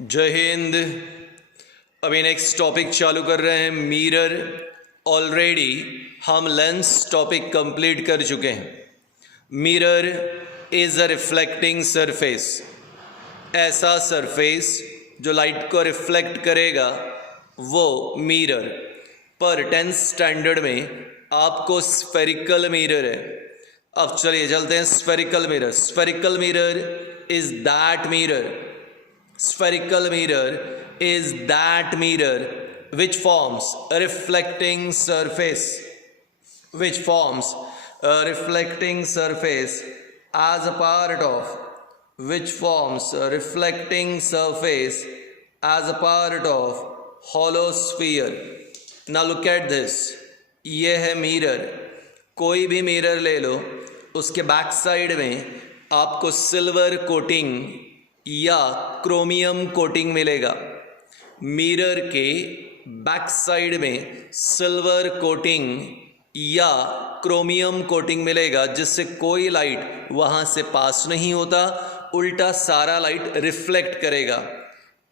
जय हिंद। अभी next topic चालू कर रहे हैं मिरर। ऑलरेडी हम लेंस टॉपिक कंप्लीट कर चुके हैं। Mirror is a reflecting surface, ऐसा सरफेस जो लाइट को रिफ्लेक्ट करेगा वो मिरर। पर 10th स्टैंडर्ड में आपको स्फेरिकल मिरर है। अब चलिए चलते हैं spherical mirror. Spherical mirror is that mirror, spherical mirror is that mirror which forms a reflecting surface, which forms a reflecting surface as a part of, which forms a reflecting surface as a part of hollow sphere. Now look at this, ये है mirror. कोई भी mirror ले लो, उसके back side में आपको silver coating या chromium coating मिलेगा। मिरर के बैक साइड में सिल्वर कोटिंग या क्रोमियम कोटिंग मिलेगा, जिससे कोई लाइट वहाँ से पास नहीं होता, उल्टा सारा लाइट रिफ्लेक्ट करेगा।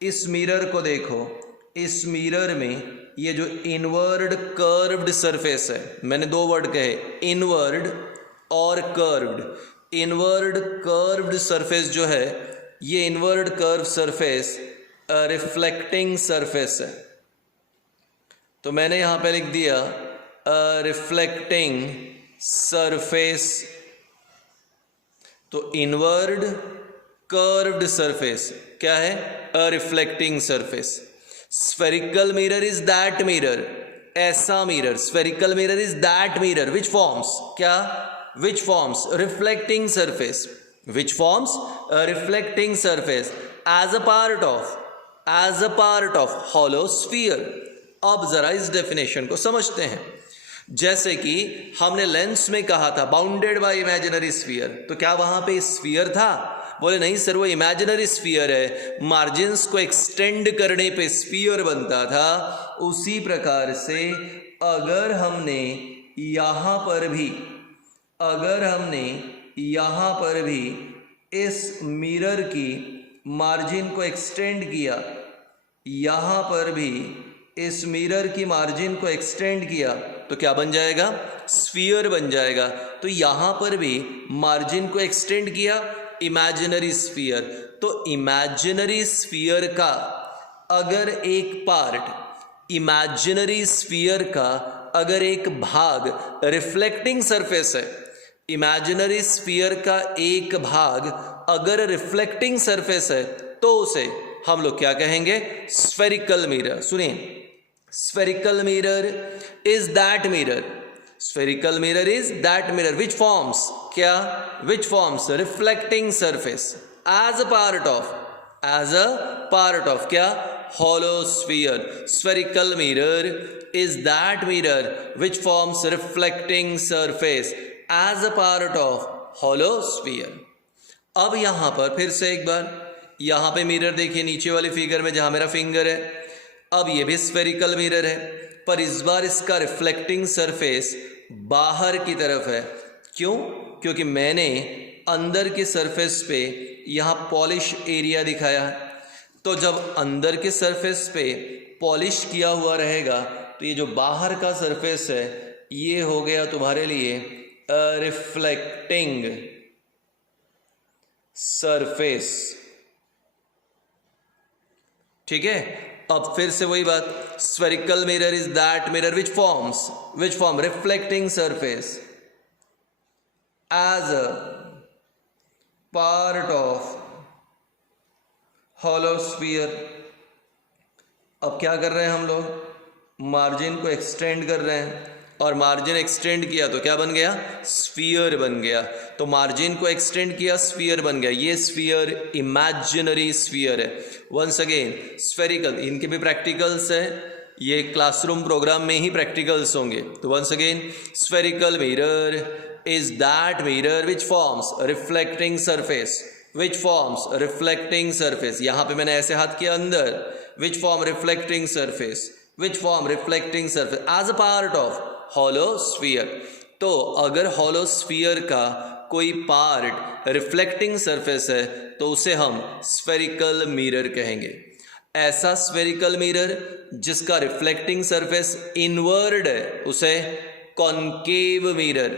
इस मिरर को देखो, इस मिरर में ये जो इनवर्ड कर्व्ड सरफेस है, मैंने दो वर्ड कहे, इनवर्ड और कर्व्ड। इनवर्ड कर्व्ड सरफेस जो है, ये inward curve surface reflecting surface है। तो मैंने यहां पे लिख दिया रिफ्लेक्टिंग सरफेस। तो इनवर्ड कर्व्ड सरफेस क्या है? A reflecting surface. Spherical mirror is that mirror, ऐसा mirror. Spherical mirror is that mirror which forms क्या? Which forms reflecting surface, which forms a reflecting surface as a part of hollow sphere. अब जरा इस definition को समझते हैं। जैसे कि हमने लेंस में कहा था बाउंडेड बाय इमेजिनरी स्फीयर, तो क्या वहां पे स्फीयर था? बोले नहीं सर, वो इमेजिनरी स्फीयर है, मार्जिन्स को एक्सटेंड करने पे स्फीयर बनता था। उसी प्रकार से अगर हमने यहाँ पर भी इस मिरर की मार्जिन को एक्सटेंड किया, यहाँ पर भी इस मिरर की मार्जिन को एक्सटेंड किया, तो क्या बन जाएगा? स्फीयर बन जाएगा। तो यहाँ पर भी मार्जिन को एक्सटेंड किया, इमेजिनरी स्फीयर। तो इमेजिनरी स्फीयर का अगर एक पार्ट, इमेजिनरी स्फीयर का अगर एक भाग रिफ्लेक्टिंग सरफेस है, इमेजिनरी स्फीयर का एक भाग अगर रिफ्लेक्टिंग सरफेस है, तो उसे हम लोग क्या कहेंगे? Spherical mirror. सुनिए, spherical mirror is that mirror, spherical mirror is that mirror which forms क्या? Which forms reflecting surface as a part of क्या? hollow sphere. Spherical mirror is that mirror which forms reflecting surface as a part of hollow sphere. अब यहाँ पर फिर से एक बार, यहाँ पे मिरर देखिए नीचे वाली फिगर में जहाँ मेरा फिंगर है। अब ये भी स्फेरिकल मिरर है, पर इस बार इसका रिफ्लेक्टिंग सरफेस बाहर की तरफ है। क्यों? क्योंकि मैंने अंदर के सरफेस पे यहाँ पॉलिश एरिया दिखाया है। तो जब अंदर के सरफेस पे पॉलिश किया हुआ रहेगा, तो ये जो बाहर का सरफेस है, ये हो गया तुम्हारे लिए रिफ्लेक्टिंग सरफेस। ठीक है। अब फिर से वही बात, spherical mirror is that mirror which form reflecting surface as a part of hollow sphere. अब क्या कर रहे हैं हम लोग? मार्जिन को एक्सटेंड कर रहे हैं, और मार्जिन एक्सटेंड किया तो क्या बन गया? स्फीयर बन गया। तो मार्जिन को एक्सटेंड किया, स्फीयर बन गया। ये स्फीयर इमेजिनरी स्फीयर है। वंस अगेन स्फेरिकल, इनके भी प्रैक्टिकल्स है, ये क्लासरूम प्रोग्राम में ही प्रैक्टिकल्स होंगे। तो once again, spherical mirror is that mirror which forms reflecting surface, which forms reflecting surface. यहाँ पे मैंने ऐसे हाथ किया अंदर, which form reflecting surface as a part of hollow sphere. तो अगर hollow sphere का कोई पार्ट रिफ्लेक्टिंग सरफेस है, तो उसे हम स्फेरिकल मिरर कहेंगे। ऐसा स्फेरिकल मिरर जिसका रिफ्लेक्टिंग सरफेस इनवर्ड है उसे कॉनकेव मिरर,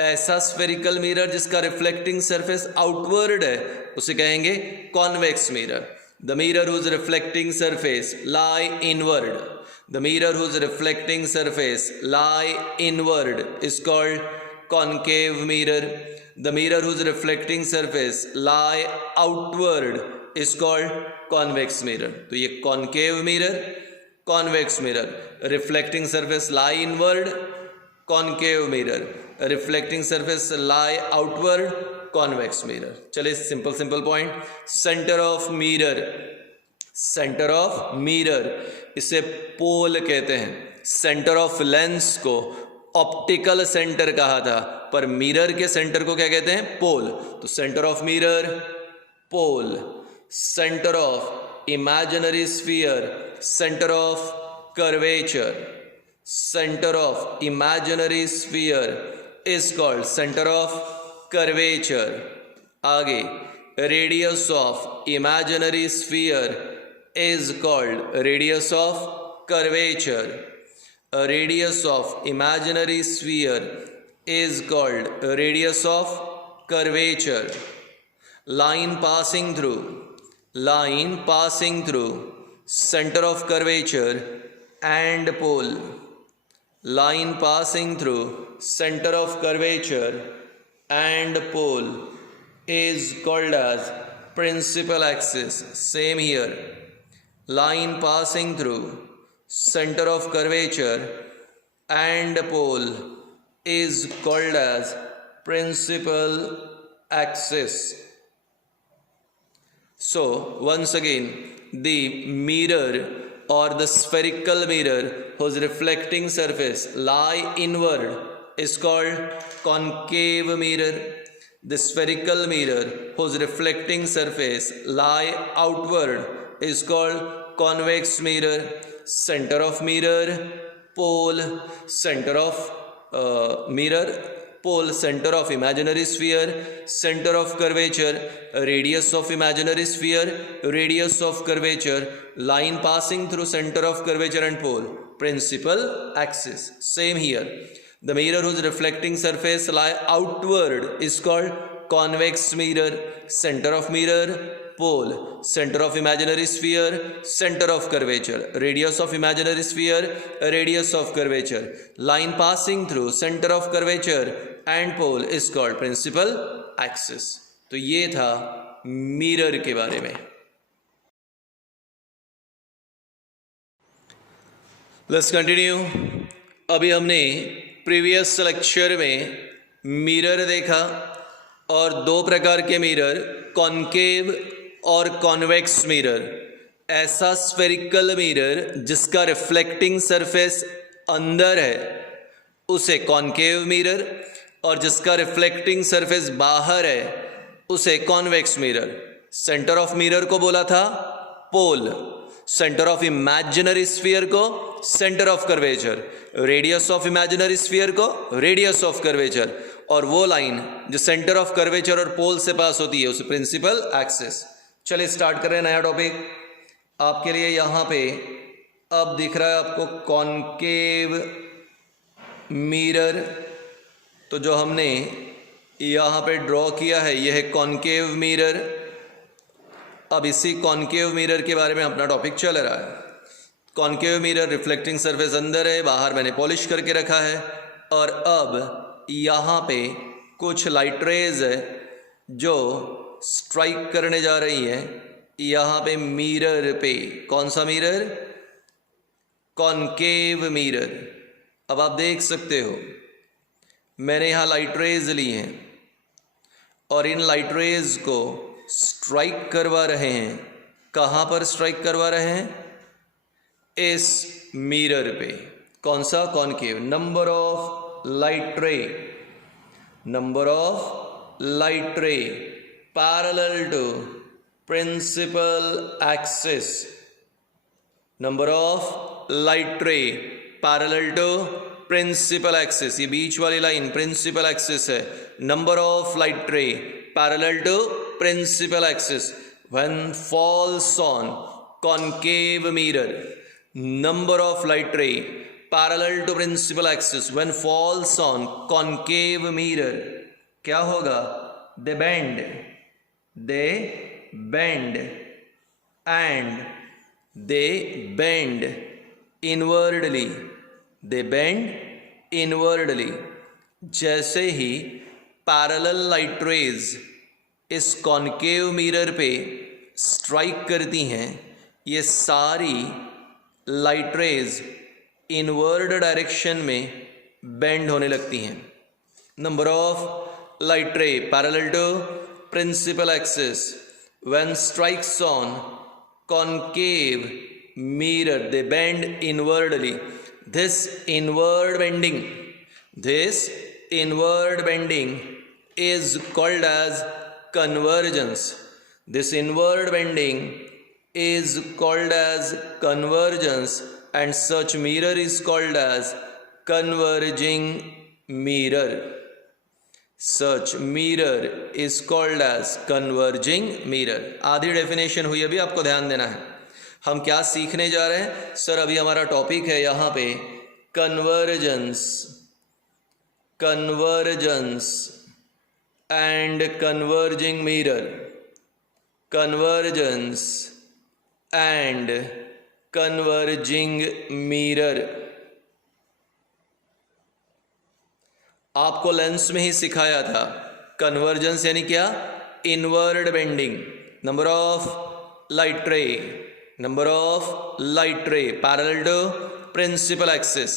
ऐसा स्फेरिकल मिरर जिसका रिफ्लेक्टिंग सरफेस आउटवर्ड है उसे कहेंगे convex mirror. The mirror whose reflecting surface lie inward, the mirror whose reflecting surface lie inward is called concave mirror. The mirror whose reflecting surface lie outward is called convex mirror. तो ये concave mirror, convex mirror, reflecting surface lie inward, concave mirror, reflecting surface lie outward, convex mirror. चलिए simple point. Center of mirror, center of mirror इसे पोल कहते हैं। Centre of lens को optical centre कहा था, पर मिरर के सेंटर को क्या कहते हैं? पोल। तो centre of mirror pole, centre of imaginary sphere, centre of curvature, centre of imaginary sphere is called centre of curvature. आगे radius of imaginary sphere is called radius of curvature. A radius of imaginary sphere is called a radius of curvature. Line passing through center of curvature and pole. Line passing through center of curvature and pole is called as principal axis. Same here. Line passing through center of curvature and pole is called as principal axis. So once again, the mirror or the spherical mirror whose reflecting surface lie inward is called concave mirror. The spherical mirror whose reflecting surface lie outward is called convex mirror. Center of mirror pole, center of mirror pole, center of imaginary sphere, center of curvature, radius of imaginary sphere, radius of curvature, line passing through center of curvature and pole, principal axis. Same here. The mirror whose reflecting surface lie outward is called convex mirror. Center of mirror pole, center of imaginary sphere, center of curvature, radius of imaginary sphere, radius of curvature, line passing through center of curvature and pole is called principal axis. तो ये था mirror के बारे में। Let's continue. अभी हमने previous lecture में mirror देखा और दो प्रकार के मिरर, कॉनकेव और कॉन्वेक्स मिरर। ऐसा स्फेरिकल मिरर जिसका रिफ्लेक्टिंग सरफेस अंदर है उसे कॉनकेव मिरर, और जिसका रिफ्लेक्टिंग सरफेस बाहर है उसे convex mirror. Centre of mirror को बोला था पोल, सेंटर ऑफ इमेजिनरी स्फीयर को centre of curvature, radius of imaginary sphere को रेडियस ऑफ कर्वेचर, और वो लाइन जो सेंटर ऑफ कर्वेचर और पोल से पास होती है उसे प्रिंसिपल एक्सिस। चलिए स्टार्ट कर रहे हैं नया टॉपिक आपके लिए। यहाँ पे अब दिख रहा है आपको कॉनकेव मिरर। तो जो हमने यहाँ पे ड्रॉ किया है यह है कॉनकेव मिरर। अब इसी कॉनकेव मिरर के बारे में अपना टॉपिक चल रहा है। कॉनकेव मिरर रिफ्लेक्टिंग सरफेस अंदर है, बाहर मैंने पॉलिश करके रखा है, और अब यहाँ पे कुछ लाइट रेज है जो स्ट्राइक करने जा रही है यहाँ पे मिरर पे। कौन सा मिरर? Concave mirror. अब आप देख सकते हो मैंने यहाँ लाइट रेज ली हैं और इन लाइट रेज को स्ट्राइक करवा रहे हैं। कहाँ पर स्ट्राइक करवा रहे हैं? इस मिरर पे। कौन सा? कॉनकेव। नंबर ऑफ लाइट रे, नंबर ऑफ लाइट रे parallel to principal axis, number of light ray parallel to principal axis। ये बीच वाली लाइन principal axis है। number of light ray parallel to principal axis when falls on concave mirror. Number of light ray parallel to principal axis when falls on concave mirror, क्या होगा? They bend and they bend inwardly. They bend inwardly. जैसे ही parallel light rays इस concave mirror पे strike करती हैं, ये सारी लाइट रेज इनवर्ड डायरेक्शन में बेंड होने लगती हैं. Number of light ray parallel to principal axis when strikes on concave mirror, they bend inwardly. This inward bending is called as convergence. This inward bending is called as convergence, and such mirror is called as converging mirror. Such mirror is called as converging mirror. आधी definition हुई, अभी आपको ध्यान देना है. हम क्या सीखने जा रहे हैं सर? अभी हमारा टॉपिक है यहाँ पे convergence and converging mirror. Convergence and converging mirror आपको लेंस में ही सिखाया था. कन्वर्जेंस यानी क्या? Inward bending. Number of light रे parallel to principal axis.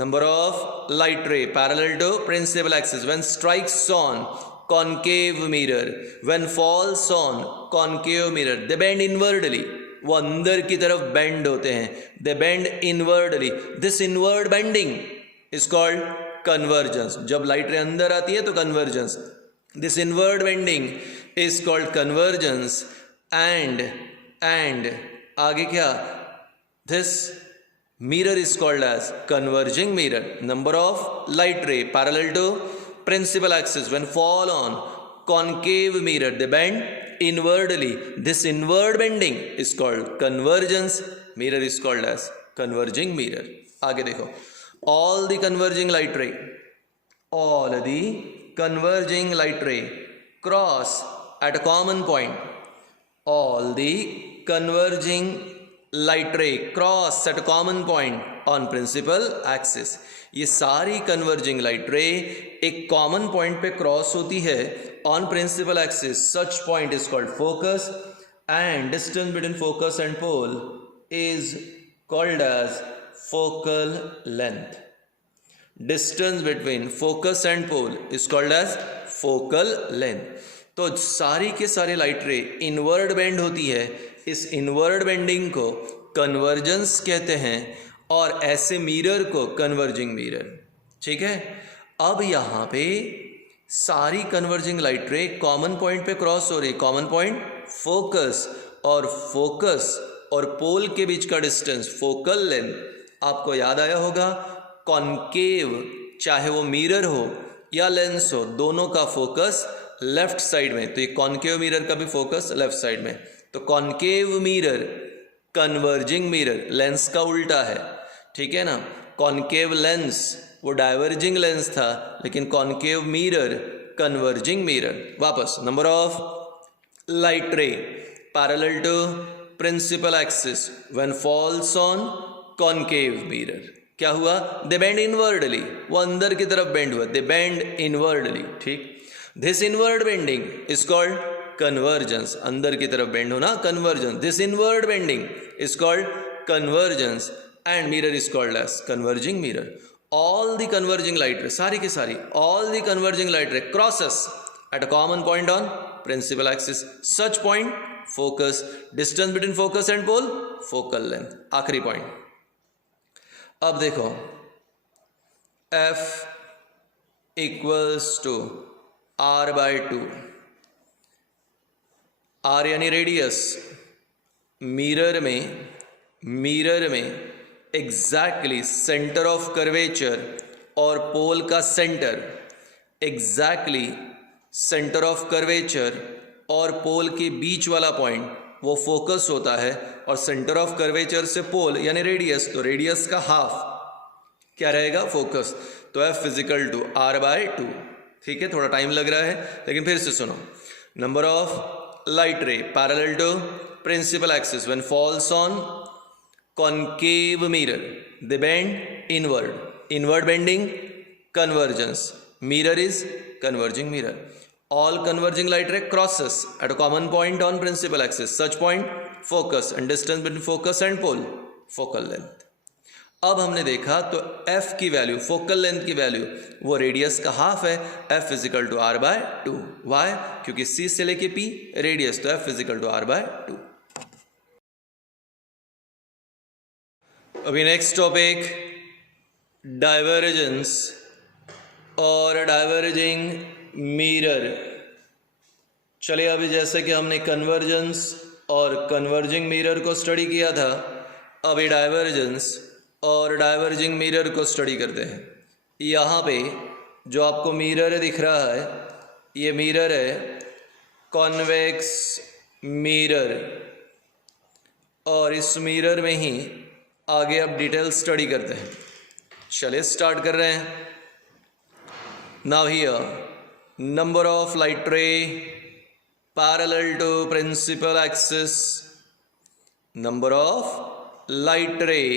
Number of light ray parallel to principal axis when strikes on concave mirror, when falls on concave mirror, they bend inwardly. वो अंदर की तरफ bend होते हैं. They bend inwardly. This inward bending is called convergence. जब light रे अंदर आती है तो convergence. This inward bending is called convergence and आगे क्या? This mirror is called as converging mirror. Number of light ray parallel to principal axis when fall on concave mirror, they bend inwardly. This inward bending is called convergence. Mirror is called as converging mirror. आगे देखो. All the converging light ray cross at a common point. All the converging light ray cross at a common point on principal axis. ये सारी converging light ray एक common point पे cross होती है on principal axis. Such point is called focus, and distance between focus and pole is called as focal length. Distance between focus and pole is called as focal length. तो सारी के सारे light रे inward bend होती है. इस inward bending को convergence कहते हैं और ऐसे मिरर को कन्वर्जिंग मिरर. ठीक है. अब यहाँ पे सारी कन्वर्जिंग लाइट रे कॉमन पॉइंट पे क्रॉस हो रही. कॉमन पॉइंट फोकस और पोल के बीच का डिस्टेंस फोकल लेंथ. आपको याद आया होगा कॉन्केव चाहे वो मिरर हो या लेंस हो, दोनों का फोकस लेफ्ट साइड में. तो ये कॉन्केव मिरर का भी फोकस लेफ्ट साइड में. तो concave mirror converging mirror, lens का उल्टा है. ठीक है ना. कॉन्केव लेंस वो डाइवर्जिंग लेंस था, लेकिन कॉन्केव मिरर कन्वर्जिंग मिरर. वापस. Number of light ray parallel to principal axis when falls on concave mirror. क्या हुआ? They bend inwardly. वो अंदर की तरफ बेंड हुआ. They bend inwardly. ठीक. This inward bending is called convergence. अंदर की तरफ बेंड होना convergence. This inward bending is called convergence and mirror is called as converging mirror. All the converging light ray, सारी की सारी, all the converging light ray crosses at a common point on principal axis. Such point focus. Distance between focus and pole focal length. आखिरी point. अब देखो F equals to r by 2. r यानी radius. Mirror में exactly centre of curvature और पोल का centre, exactly centre of curvature और पोल के बीच वाला पॉइंट वो फोकस होता है, और सेंटर ऑफ कर्वेचर से पोल यानी रेडियस, तो रेडियस का हाफ क्या रहेगा, फोकस। तो F फिजिकल टू R/2। ठीक है, थोड़ा टाइम लग रहा है लेकिन फिर से सुनो। Number of light ray parallel to principal axis when falls on concave mirror, they bend inward, inward bending convergence, mirror is converging mirror. All converging light ray crosses at a common point on principal axis, such point focus, and distance between focus and pole focal length. अब हमने देखा तो f की value, focal length की value वो radius का half है, f फिजिकल टू R/2। वाई? क्योंकि C से लेके P रेडियस, तो f फिजिकल टू R/2। अभी नेक्स्ट टॉपिक डाइवर्जेंस और डाइवर्जिंग मिरर। चलिए, अभी जैसे कि हमने कन्वर्जेंस और कन्वर्जिंग मिरर को स्टडी किया था, अभी डाइवर्जेंस और डाइवर्जिंग मिरर को स्टडी करते हैं। यहाँ पे जो आपको मिरर दिख रहा है, ये मिरर है कॉन्वेक्स मिरर, और इस मिरर में ही आगे अब डिटेल स्टडी करते हैं। चलिए स्टार्ट कर रहे हैं। Now here, number of light ray parallel to principal axis, number of light ray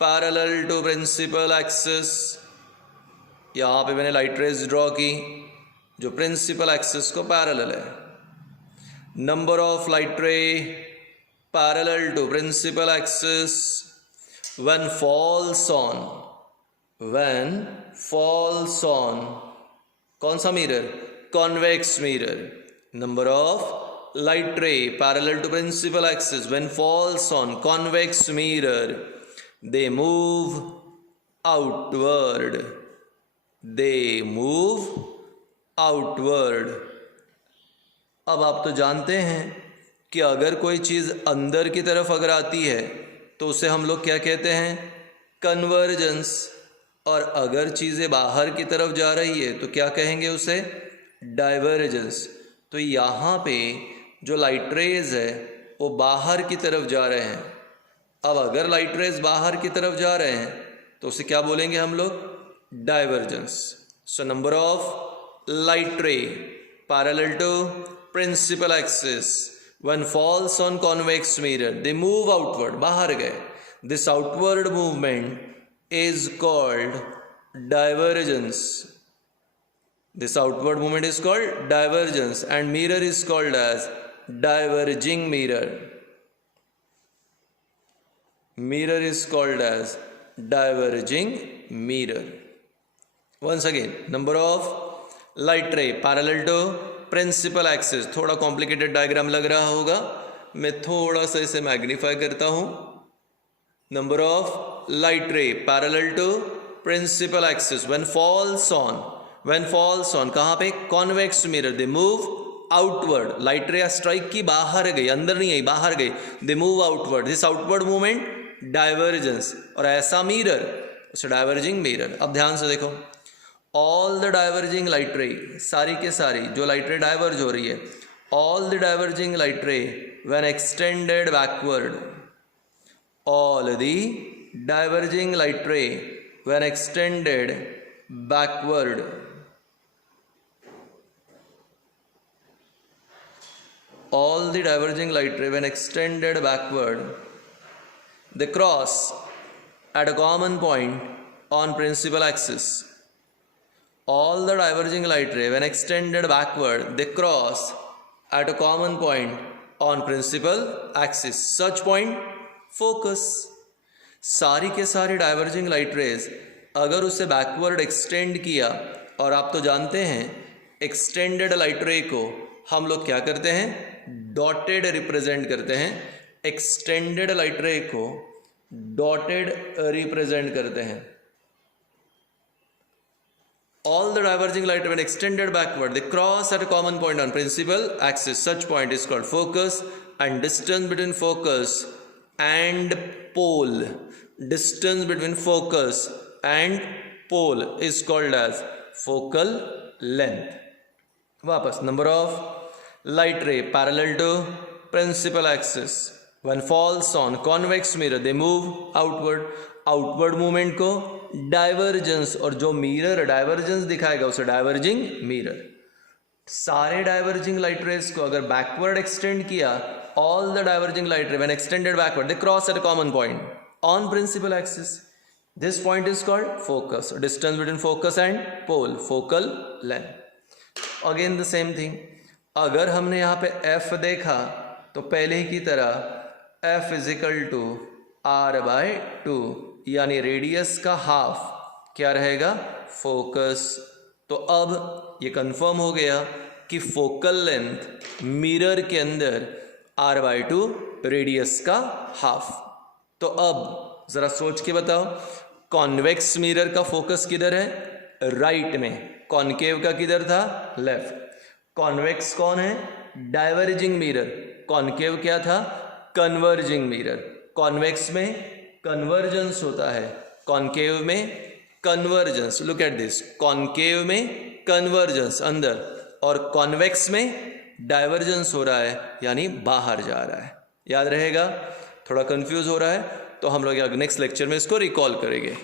parallel to principal axis। यहाँ पे मैंने लाइट रेज ड्रॉ की जो प्रिंसिपल एक्सिस को पैरेलल है। Number of light ray parallel to principal axis when falls on कौन सा mirror, convex mirror. Number of light ray parallel to principal axis when falls on convex mirror, they move outward, they move outward. अब आप तो जानते हैं कि अगर कोई चीज़ अंदर की तरफ अगर आती है तो उसे हम लोग क्या कहते हैं, कन्वर्जेंस, और अगर चीज़ें बाहर की तरफ जा रही है तो क्या कहेंगे उसे, डाइवर्जेंस। तो यहाँ पे जो लाइट रेज है वो बाहर की तरफ जा रहे हैं। अब अगर लाइट रेज बाहर की तरफ जा रहे हैं तो उसे क्या बोलेंगे हम लोग, divergence. So number of light ray parallel to principal axis when falls on convex mirror, they move outward, बाहर गए। This outward movement is called divergence. This outward movement is called divergence, and mirror is called as diverging mirror. Mirror is called as diverging mirror. Once again, number of light ray parallel to principal axis. थोड़ा complicated diagram लग रहा होगा, मैं थोड़ा सा इसे magnify करता हूँ। Number of light ray parallel to principal axis when falls on कहाँ पे, convex mirror, they move outward। light ray strike की बाहर गई, अंदर नहीं आई, बाहर गई, they move outward। this outward movement divergence, और ऐसा mirror उसे diverging mirror। अब ध्यान से देखो, all the diverging light ray, सारी के सारी जो light ray diverge हो रही है, all the diverging light ray when extended backward, all the diverging light ray when extended backward, all the diverging light ray when extended backward, they cross at a common point on principal axis. All the diverging light ray when extended backward, they cross at a common point on principal axis, such point focus। सारी के सारी diverging light raise अगर उसे backward extend किया, और आप तो जानते हैं एक्सटेंडेड लाइट रे को हम लोग क्या करते हैं, डॉटेड रिप्रेजेंट करते हैं। एक्सटेंडेड लाइट रे को डॉटेड रिप्रेजेंट करते हैं। All the diverging light when extended backward, they cross at a common point on principal axis. Such point is called focus, and distance between focus and pole, distance between focus and pole is called as focal length. वापस, number of light ray parallel to principal axis. When falls on convex mirror, they move outward. Outward movement को divergence, और जो mirror divergence दिखाएगा उसे diverging mirror. सारे diverging light rays को अगर backward extend किया, all the diverging light ray when extended backward they cross at a common point on principal axis. This point is called focus. Distance between focus and pole, focal length. Again the same thing. अगर हमने यहाँ पे F देखा तो पहले की तरह F is equal to R/2, यानी रेडियस का हाफ क्या रहेगा, फोकस. तो अब ये कंफर्म हो गया कि फोकल लेंथ मिरर के अंदर R/2 रेडियस का हाफ. तो अब जरा सोच के बताओ, कॉन्वेक्स मिरर का फोकस किधर है, राइट में. कॉन्केव का किधर था, लेफ्ट. कॉन्वेक्स कौन है, डाइवर्जिंग मिरर. कॉन्केव क्या था, कन्वर्जिंग मिरर. कॉन्वेक्स में कन्वर्जेंस होता है, कॉन्केव में convergence. Look at this, concave में कन्वर्जेंस अंदर, और कॉन्वेक्स में डाइवर्जेंस हो रहा है यानी बाहर जा रहा है. याद रहेगा, थोड़ा कंफ्यूज हो रहा है तो हम लोग नेक्स्ट लेक्चर में इसको रिकॉल करेंगे.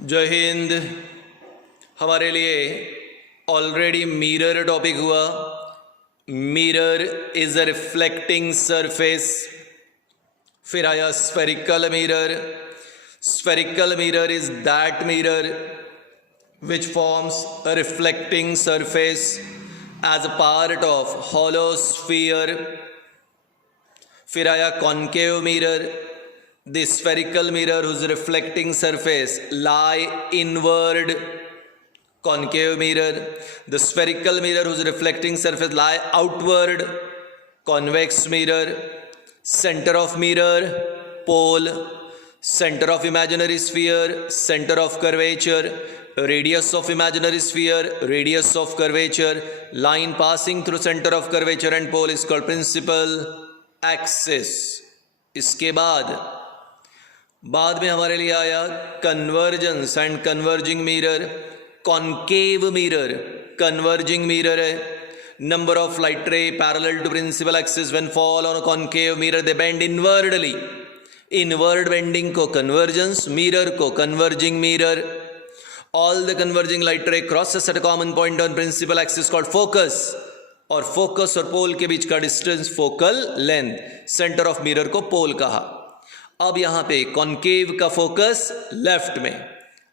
जय हिंद. हमारे लिए ऑलरेडी मिरर टॉपिक हुआ. Mirror is a reflecting surface. फिर आया spherical mirror. Spherical mirror is that mirror which forms a reflecting surface as a part of hollow sphere. फिर आया concave mirror, the spherical mirror whose reflecting surface lie inward. Concave mirror, the spherical mirror whose reflecting surface lie outward. Convex mirror, center of mirror, pole, center of imaginary sphere, center of curvature, radius of imaginary sphere, radius of curvature, line passing through center of curvature and pole is called principal axis. इसके बाद में हमारे लिए आया convergence and converging mirror. concave mirror converging mirror है. number of light ray parallel to principal axis when fall on a concave mirror they bend inwardly. inward bending को convergence, mirror को converging mirror. all the converging light ray crosses at a common point on principal axis called focus, और focus और पोल के बीच का distance focal length. Centre of mirror को पोल कहा. अब यहां पे कॉन्केव का फोकस लेफ्ट में.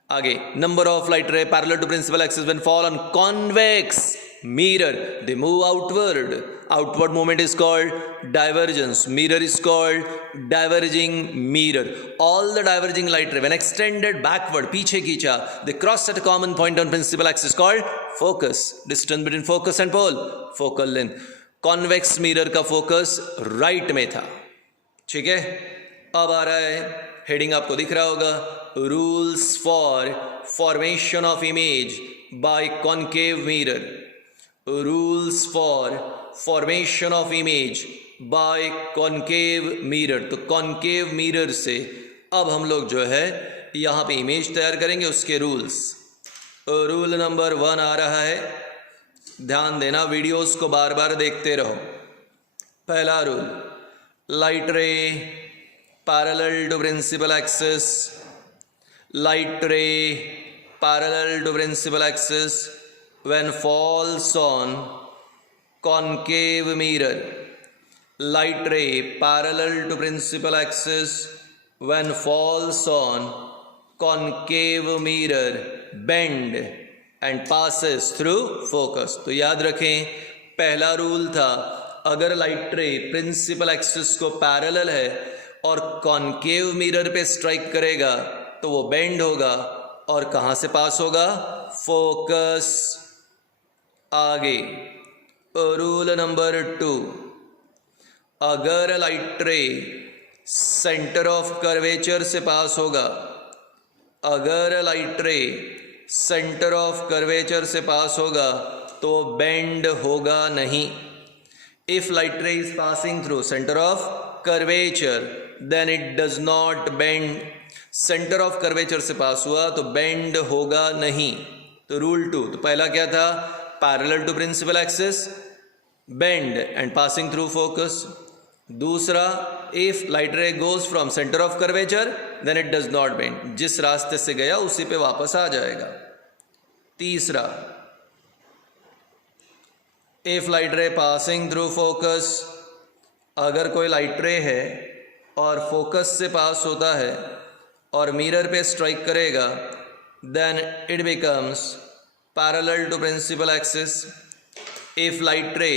आगे number of light ray parallel to principal axis when fall on convex mirror they move outward. outward movement is called divergence. mirror is called diverging mirror. all the diverging light ray when extended backward, पीछे खींचा, they cross at a common point on principal axis called focus. distance between focus and pole, focal length. convex mirror का focus right में था. ठीक है, अब आ रहा है हेडिंग, आपको दिख रहा होगा, rules for formation of image by concave mirror. rules for formation of image by concave mirror. तो concave mirror से अब हम लोग जो है यहाँ पे इमेज तैयार करेंगे, उसके रूल्स. रूल नंबर 1 आ रहा है, ध्यान देना, वीडियोस को बार बार देखते रहो. पहला rule, light ray parallel to principal axis. Light ray parallel to principal axis when falls on concave mirror. light ray parallel to principal axis when falls on concave mirror bend and passes through focus. तो याद रखें, पहला rule था, अगर light ray principal axis को parallel है और concave mirror पे स्ट्राइक करेगा तो वो बेंड होगा, और कहाँ से पास होगा, फोकस. आगे रूल नंबर 2, अगर लाइट रे सेंटर ऑफ कर्वेचर से पास होगा, अगर लाइट रे सेंटर ऑफ कर्वेचर से पास होगा तो बेंड होगा नहीं. If light ray is passing through centre of curvature then it does not bend. Centre of curvature से पास हुआ तो बेंड होगा नहीं. तो रूल 2, तो पहला क्या था, parallel to principal axis, bend and passing through focus. दूसरा, if light ray goes from centre of curvature then it does not bend, जिस रास्ते से गया उसी पे वापस आ जाएगा। तीसरा, इफ लाइट रे पासिंग थ्रू फोकस, अगर कोई लाइट रे है और फोकस से पास होता है और मिरर पे स्ट्राइक करेगा, then it becomes parallel to principal axis. If light ray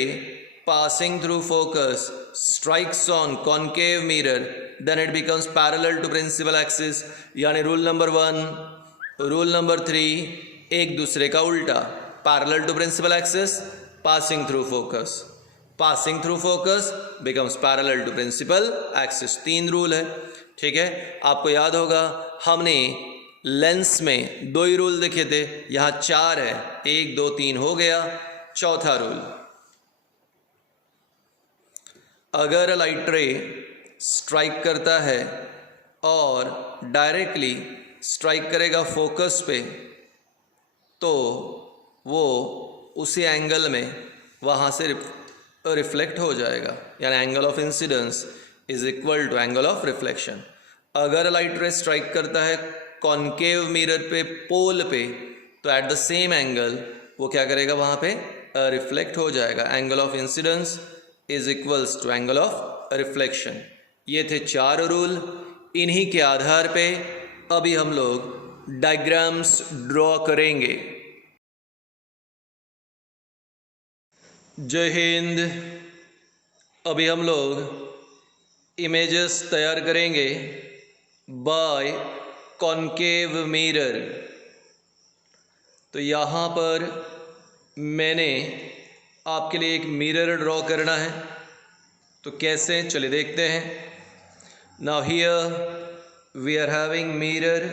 passing through focus strikes on concave mirror then it becomes parallel to principal axis। यानी रूल नंबर 1, रूल नंबर 3 एक दूसरे का उल्टा, parallel to principal axis, passing through focus, passing through focus becomes parallel to principal axis. 3 rule है, ठीक है। आपको याद होगा हमने लेंस में 2 ही रूल देखे थे, यहाँ 4 है, 1 2 3 हो गया। चौथा रूल, अगर लाइट रे स्ट्राइक करता है और डायरेक्टली स्ट्राइक करेगा फोकस पे, तो वो उसी एंगल में वहाँ से रिफ्लेक्ट हो जाएगा, यानी angle of incidence is equal to angle of reflection. अगर लाइट रे स्ट्राइक करता है कॉन्केव मिरर पे, पोल पे, तो एट द सेम एंगल वो क्या करेगा, वहाँ पे रिफ्लेक्ट हो जाएगा। Angle of incidence is equals to angle of reflection. ये थे 4 रूल। इन्हीं के आधार पे अभी हम लोग डायग्राम्स ड्रॉ करेंगे। जय हिंद। अभी हम लोग इमेजेस तैयार करेंगे बाय कॉन्केव मिरर। तो यहाँ पर मैंने आपके लिए एक मिरर ड्रॉ करना है, तो कैसे, चलिए देखते हैं। Now here we are having mirror.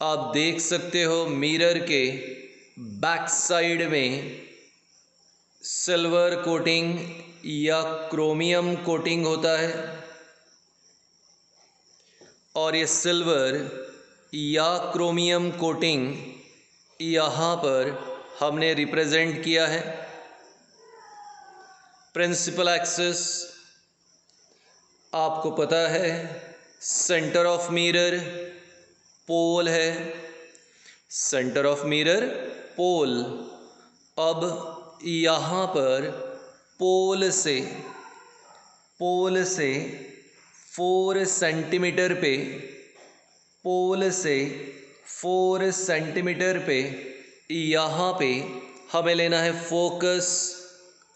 आप देख सकते हो मिरर के बैक साइड में सिल्वर कोटिंग या क्रोमियम कोटिंग होता है, और ये सिल्वर या क्रोमियम कोटिंग यहाँ पर हमने रिप्रेजेंट किया है। प्रिंसिपल एक्सिस आपको पता है, सेंटर ऑफ मिरर पोल है, सेंटर ऑफ मिरर पोल। अब यहाँ पर पोल से 4 सेंटीमीटर पे, पोल से 4 सेंटीमीटर पे यहाँ पे हमें लेना है फोकस।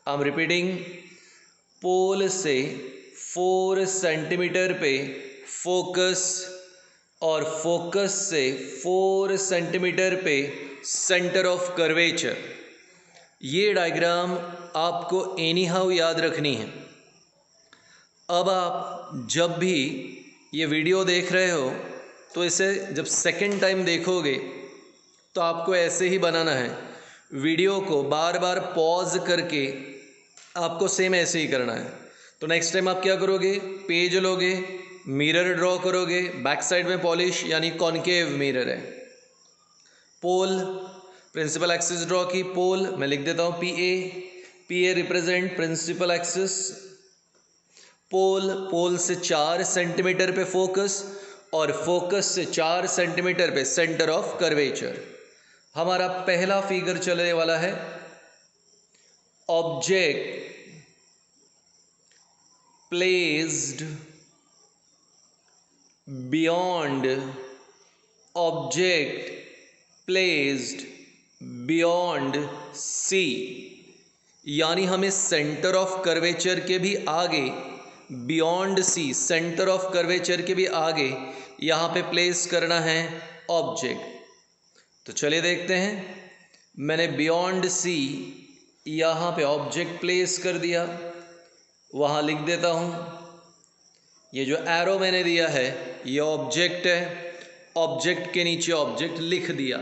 आई एम रिपीटिंग, पोल से 4 सेंटीमीटर पे फोकस, और फोकस से 4 सेंटीमीटर पे सेंटर ऑफ कर्वेचर। ये डायग्राम आपको एनी हाउ याद रखनी है। अब आप जब भी ये वीडियो देख रहे हो तो इसे जब सेकंड टाइम देखोगे तो आपको ऐसे ही बनाना है। वीडियो को बार बार पॉज करके आपको सेम ऐसे ही करना है। तो नेक्स्ट टाइम आप क्या करोगे, पेज लोगे, मिरर ड्रॉ करोगे, बैक साइड में पॉलिश यानी कॉन्केव मिरर है। पोल, प्रिंसिपल एक्सिस ड्रॉ की, पोल मैं लिख देता हूँ PA रिप्रेजेंट प्रिंसिपल एक्सिस। पोल से 4 सेंटीमीटर पे फोकस, और फोकस से 4 सेंटीमीटर पे सेंटर ऑफ कर्वेचर। हमारा पहला फिगर चलने वाला है, object placed beyond, object placed beyond C, यानी हमें सेंटर ऑफ कर्वेचर के भी आगे, beyond C, centre of curvature के भी आगे यहाँ पे प्लेस करना है ऑब्जेक्ट। तो चलिए देखते हैं। मैंने बियॉन्ड C यहाँ पे ऑब्जेक्ट प्लेस कर दिया, वहाँ लिख देता हूँ। ये जो एरो मैंने दिया है ये ऑब्जेक्ट है, ऑब्जेक्ट के नीचे ऑब्जेक्ट लिख दिया।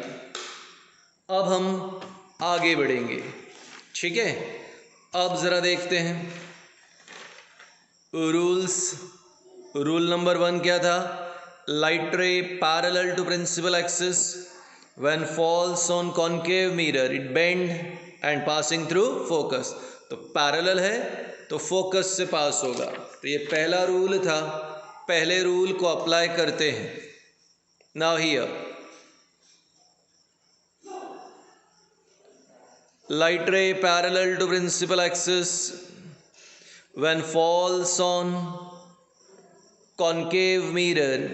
अब हम आगे बढ़ेंगे, ठीक है। अब ज़रा देखते हैं रूल्स। रूल नंबर 1 क्या था, light ray parallel to principal axis when falls on concave mirror it bend and passing through focus. तो पैरेलल है तो फोकस से पास होगा। तो ये पहला रूल था, पहले रूल को अप्लाई करते हैं। Now here light ray parallel to principal axis when falls on concave mirror,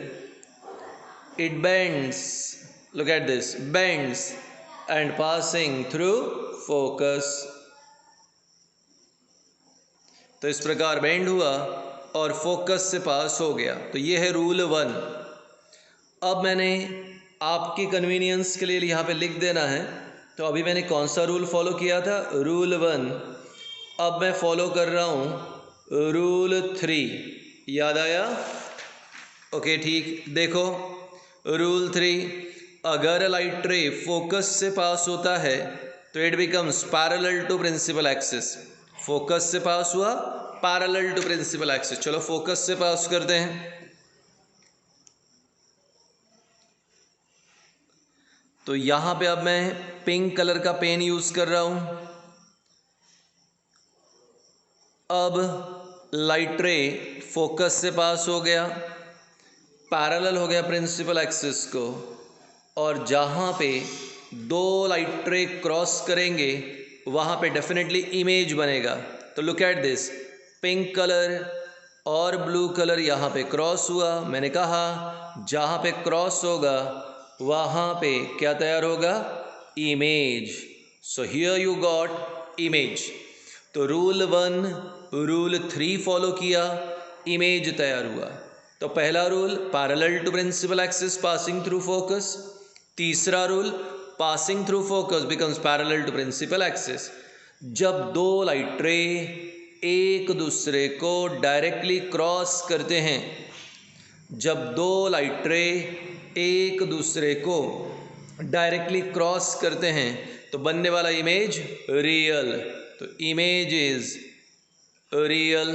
it bends, look at this, bends and passing through focus। तो इस प्रकार बेंड हुआ और फोकस से पास हो गया। तो ये है रूल 1। अब मैंने आपकी कन्वीनियंस के लिए यहाँ पे लिख देना है। तो अभी मैंने कौन सा रूल फॉलो किया था? रूल 1। अब मैं फॉलो कर रहा हूँ रूल 3। याद आया? ओके ठीक। देखो रूल 3, अगर लाइट रे फोकस से पास होता है तो it becomes parallel to principal axis. Focus से पास हुआ, पैरेलल टू प्रिंसिपल एक्सिस। चलो फोकस से पास करते हैं। तो यहां पे अब मैं पिंक कलर का पेन यूज कर रहा हूं। अब लाइट रे फोकस से पास हो गया, पैरेलल हो गया प्रिंसिपल एक्सिस को, और जहां पे दो लाइट रे क्रॉस करेंगे वहां पे डेफिनेटली इमेज बनेगा। तो look at this, pink colour और ब्लू कलर यहाँ पे क्रॉस हुआ। मैंने कहा जहाँ पे क्रॉस होगा वहाँ पे क्या तैयार होगा? Image. So here you got image. तो रूल 1 रूल 3 फॉलो किया, इमेज तैयार हुआ। तो पहला rule parallel to principal axis passing through focus. तीसरा rule passing through focus becomes parallel to principal axis. जब दो लाइट रे एक दूसरे को डायरेक्टली क्रॉस करते हैं, जब दो लाइट रे एक दूसरे को डायरेक्टली क्रॉस करते हैं तो बनने वाला इमेज रियल। तो इमेज इज रियल।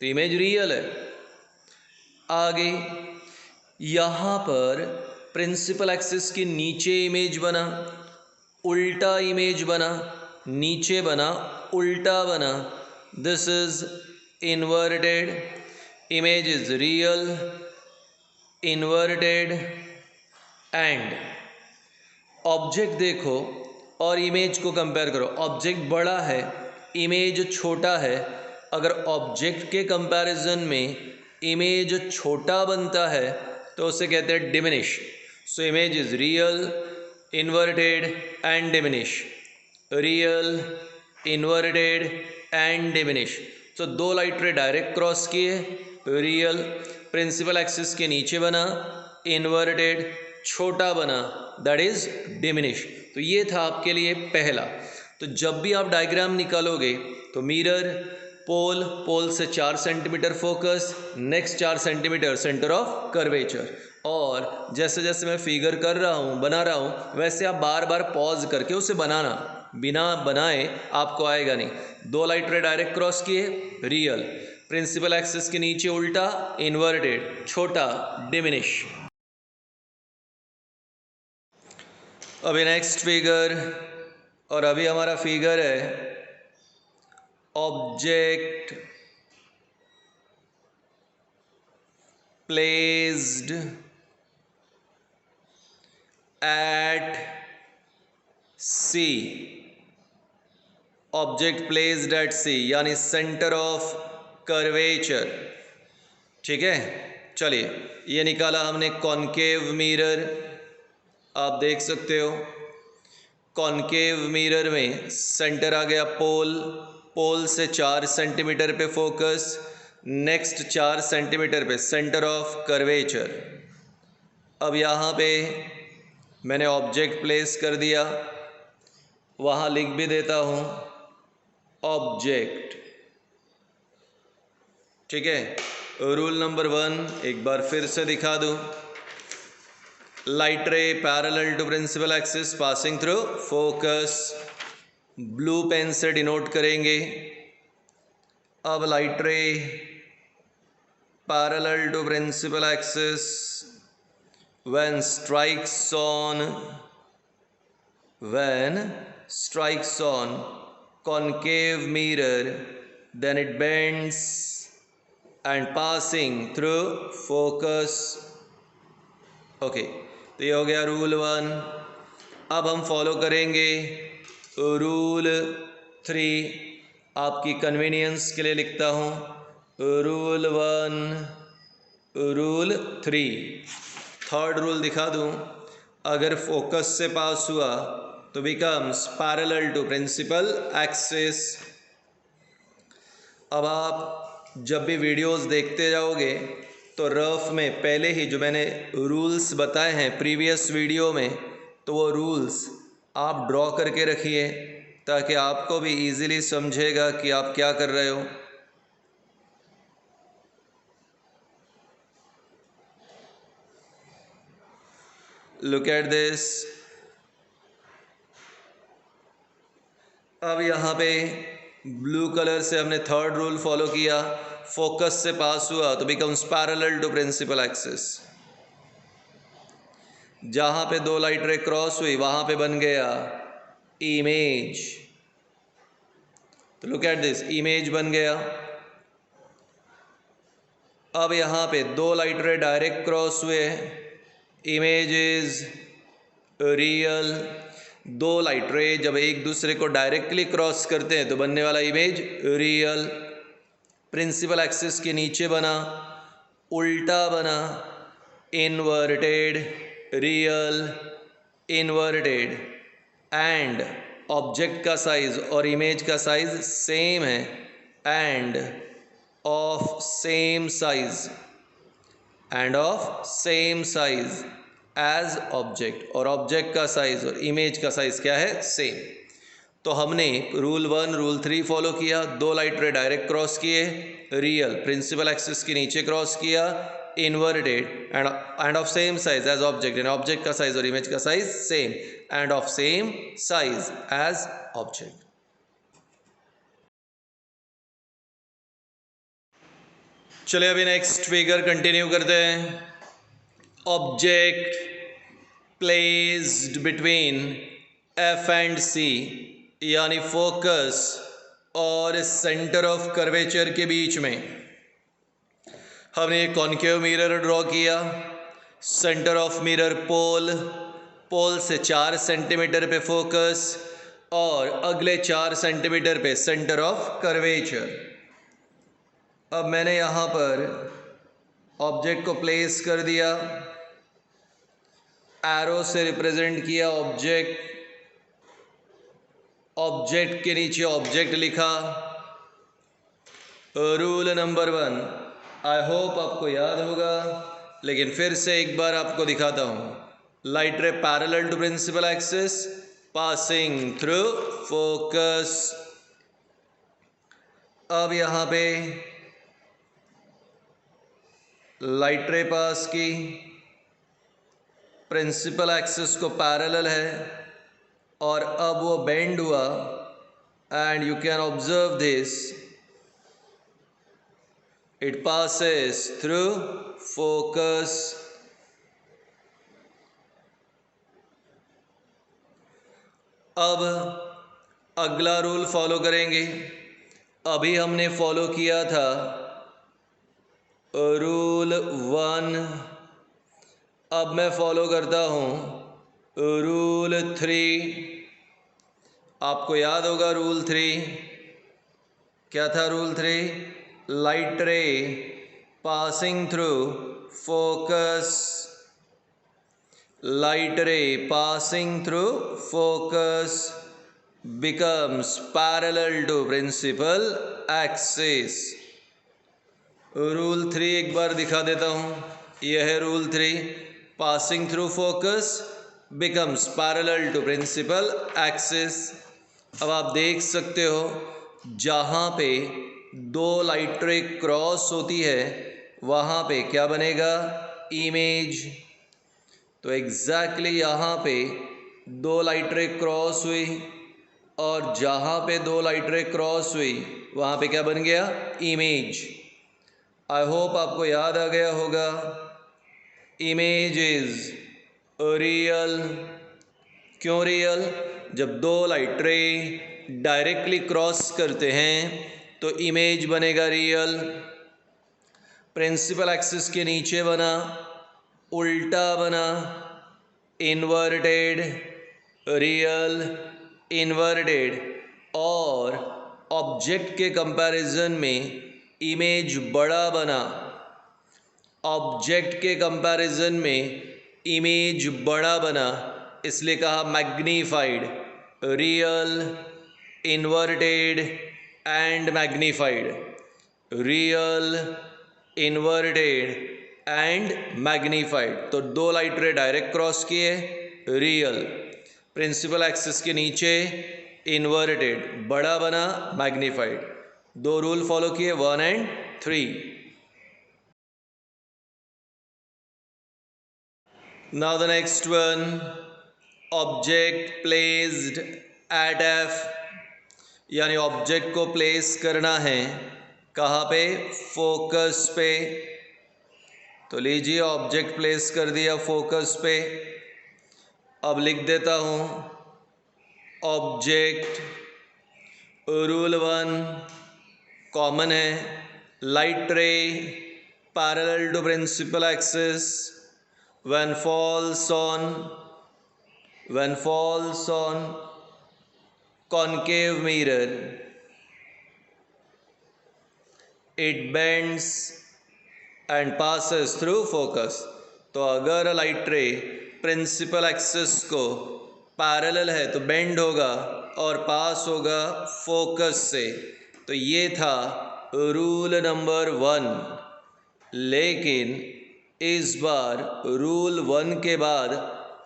तो इमेज रियल है। आगे यहाँ पर प्रिंसिपल एक्सिस के नीचे इमेज बना, उल्टा इमेज बना, नीचे बना, उल्टा बना। This is inverted. Image is real, inverted. And object देखो और इमेज को कंपेयर करो। ऑब्जेक्ट बड़ा है, इमेज छोटा है। अगर ऑब्जेक्ट के कंपैरिजन में इमेज छोटा बनता है तो उसे कहते हैं diminish. So image is real, inverted and diminish. Real, inverted and diminish. तो दो लाइट रे डायरेक्ट क्रॉस किए, रियल, प्रिंसिपल एक्सिस के नीचे बना, इन्वर्टेड, छोटा बना, दैट इज डिमिनिश। तो ये था आपके लिए पहला। तो जब भी आप डायग्राम निकालोगे तो मिरर, पोल, पोल से 4 centimetre focus, next 4 centimetre centre of curvature. और जैसे जैसे मैं फिगर कर रहा हूँ, बना रहा हूँ, वैसे आप बार बार पॉज करके उसे बनाना। बिना बनाए आपको आएगा नहीं। दो लाइट रे डायरेक्ट क्रॉस किए, रियल, प्रिंसिपल एक्सिस के नीचे उल्टा, इन्वर्टेड, छोटा, डिमिनिश। अभी नेक्स्ट फिगर, और अभी हमारा फिगर है object placed at C. Object placed at C यानी सेंटर ऑफ कर्वेचर। ठीक है, चलिए ये निकाला हमने कॉनकेव मिरर। आप देख सकते हो कॉनकेव मिरर में सेंटर आ गया पोल, पोल से 4 सेंटीमीटर पे फोकस, नेक्स्ट 4 सेंटीमीटर पे सेंटर ऑफ कर्वेचर। अब यहाँ पे मैंने ऑब्जेक्ट प्लेस कर दिया, वहाँ लिख भी देता हूँ ऑब्जेक्ट। ठीक है, रूल नंबर 1 एक बार फिर से दिखा दूँ। Light ray parallel to principal axis passing through focus, blue pen से डिनोट करेंगे। अब light ray parallel to principal axis when strikes on strikes on concave mirror, then it bends and passing through focus. Okay, तो ये हो गया rule 1। अब हम follow करेंगे रूल 3। आपकी कन्वीनियंस के लिए लिखता हूँ रूल 1, रूल 3। थर्ड रूल दिखा दूँ, अगर फोकस से पास हुआ तो becomes parallel to principal axis. अब आप जब भी वीडियोस देखते जाओगे तो रफ में पहले ही जो मैंने रूल्स बताए हैं प्रीवियस वीडियो में, तो वो रूल्स आप ड्रॉ करके रखिए ताकि आपको भी इजीली समझेगा कि आप क्या कर रहे हो। Look at this. अब यहाँ पे ब्लू कलर से हमने थर्ड रूल फॉलो किया, फोकस से पास हुआ तो becomes parallel to principal axis. जहाँ पे दो लाइट रे क्रॉस हुई वहाँ पे बन गया इमेज। तो लुक एट दिस, इमेज बन गया। अब यहाँ पे दो लाइट रे डायरेक्ट क्रॉस हुए, इमेज इज रियल। दो लाइट रे जब एक दूसरे को डायरेक्टली क्रॉस करते हैं तो बनने वाला इमेज रियल। प्रिंसिपल एक्सिस के नीचे बना, उल्टा बना, inverted, real, inverted. And object का साइज और इमेज का साइज सेम है, and of same size, and of same size as object, और ऑब्जेक्ट का साइज और इमेज का साइज क्या है, सेम। तो हमने रूल 1 रूल 3 फॉलो किया, दो लाइट रे डायरेक्ट क्रॉस किए, रियल, प्रिंसिपल एक्सिस के नीचे क्रॉस किया, inverted, and of same size as object, and object का साइज और इमेज का size same, and of same size as object. चलिए अभी नेक्स्ट फिगर कंटिन्यू करते हैं। Object placed between F and C, यानी फोकस और सेंटर ऑफ कर्वेचर के बीच में हमने एक कॉन्केव मिरर ड्रॉ किया। Centre of mirror pole, pole से 4 सेंटीमीटर पे फोकस और अगले 4 सेंटीमीटर पे सेंटर ऑफ कर्वेचर। अब मैंने यहाँ पर ऑब्जेक्ट को प्लेस कर दिया, एरो से रिप्रेजेंट किया ऑब्जेक्ट, ऑब्जेक्ट के नीचे ऑब्जेक्ट लिखा। रूल नंबर 1 आई होप आपको याद होगा, लेकिन फिर से एक बार आपको दिखाता हूँ। Light ray parallel to principal axis, passing through focus. अब यहाँ पे लाइट रे पास की, प्रिंसिपल एक्सिस को पैरेलल है और अब वो बेंड हुआ, and you can observe this, it passes through focus। अब अगला रूल फॉलो करेंगे। अभी हमने फॉलो किया था रूल 1, अब मैं फॉलो करता हूँ रूल 3। आपको याद होगा रूल 3 क्या था। रूल 3, लाइट रे पासिंग थ्रू फोकस, लाइट रे passing through focus becomes parallel to principal axis। Rule 3 एक बार दिखा देता हूँ, यह है rule 3, passing through focus becomes parallel to principal axis। अब आप देख सकते हो जहाँ पे दो लाइट रे क्रॉस होती है वहाँ पे क्या बनेगा, इमेज। तो एग्जैक्टली यहाँ पे दो लाइट रे क्रॉस हुई और जहाँ पे दो लाइट रे क्रॉस हुई वहाँ पे क्या बन गया, इमेज। आई होप आपको याद आ गया होगा। Image is real. क्यों रियल, जब दो लाइट रे डायरेक्टली क्रॉस करते हैं तो इमेज बनेगा रियल। प्रिंसिपल एक्सिस के नीचे बना, उल्टा बना, इन्वर्टेड, रियल, इन्वर्टेड, और ऑब्जेक्ट के कंपैरिजन में इमेज बड़ा बना, ऑब्जेक्ट के कंपैरिजन में इमेज बड़ा बना, इसलिए कहा magnified, real, inverted and magnified, real, inverted and magnified. तो दो लाइट रे डायरेक्ट क्रॉस किए, रियल, प्रिंसिपल एक्सिस के नीचे इन्वर्टेड, बड़ा बना, मैग्नीफाइड। दो रूल फॉलो किए, 1 and 3। Now the next one, object placed eight F, यानी ऑब्जेक्ट को प्लेस करना है कहाँ पे? फोकस पे। तो लीजिए ऑब्जेक्ट प्लेस कर दिया फोकस पे। अब लिख देता हूँ ऑब्जेक्ट, रूल 1 कॉमन है, light ray parallel to principal axis when falls on concave mirror it bends and passes through focus। तो अगर लाइट रे प्रिंसिपल एक्सिस को पैरेलल है तो बेंड होगा और पास होगा फोकस से। तो ये था रूल नंबर 1। लेकिन इस बार रूल 1 के बाद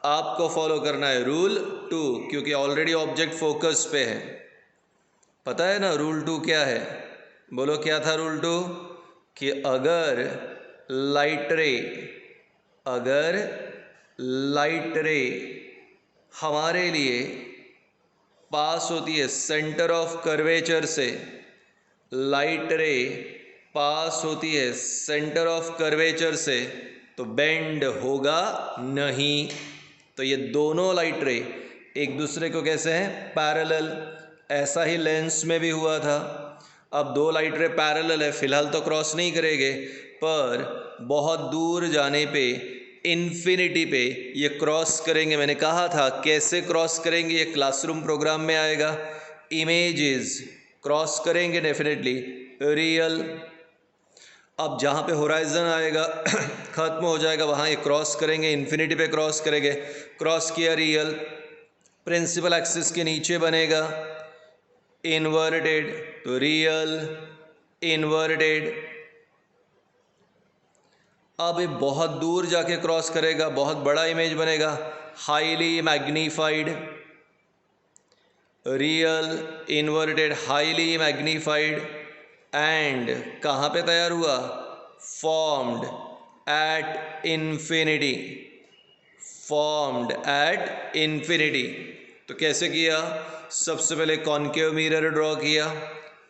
आपको फॉलो करना है रूल 2, क्योंकि ऑलरेडी ऑब्जेक्ट फोकस पे है। पता है ना रूल 2 क्या है? बोलो क्या था रूल 2? कि अगर लाइट रे हमारे लिए पास होती है सेंटर ऑफ कर्वेचर से, लाइट रे पास होती है सेंटर ऑफ कर्वेचर से, तो बेंड होगा नहीं। तो ये दोनों लाइट रे एक दूसरे को कैसे हैं? पैरेलल। ऐसा ही लेंस में भी हुआ था। अब दो लाइट रे पैरेलल है, फिलहाल तो क्रॉस नहीं करेंगे, पर बहुत दूर जाने पे इन्फिनिटी पे ये क्रॉस करेंगे। मैंने कहा था कैसे क्रॉस करेंगे, ये क्लासरूम प्रोग्राम में आएगा। इमेजेस क्रॉस करेंगे डेफिनेटली, रियल। अब जहाँ पे होराइजन आएगा ख़त्म हो जाएगा, वहाँ ये क्रॉस करेंगे, इन्फिनिटी पे क्रॉस करेंगे। क्रॉस किया, रियल, प्रिंसिपल एक्सिस के नीचे बनेगा इन्वर्टेड, तो रियल, इन्वर्टेड। अब ये बहुत दूर जाके क्रॉस करेगा, बहुत बड़ा इमेज बनेगा, highly magnified, real, inverted, highly magnified. And कहाँ पे तैयार हुआ? Formed at infinity, formed at infinity. तो कैसे किया? सबसे पहले कॉन्केव मिरर ड्रॉ किया,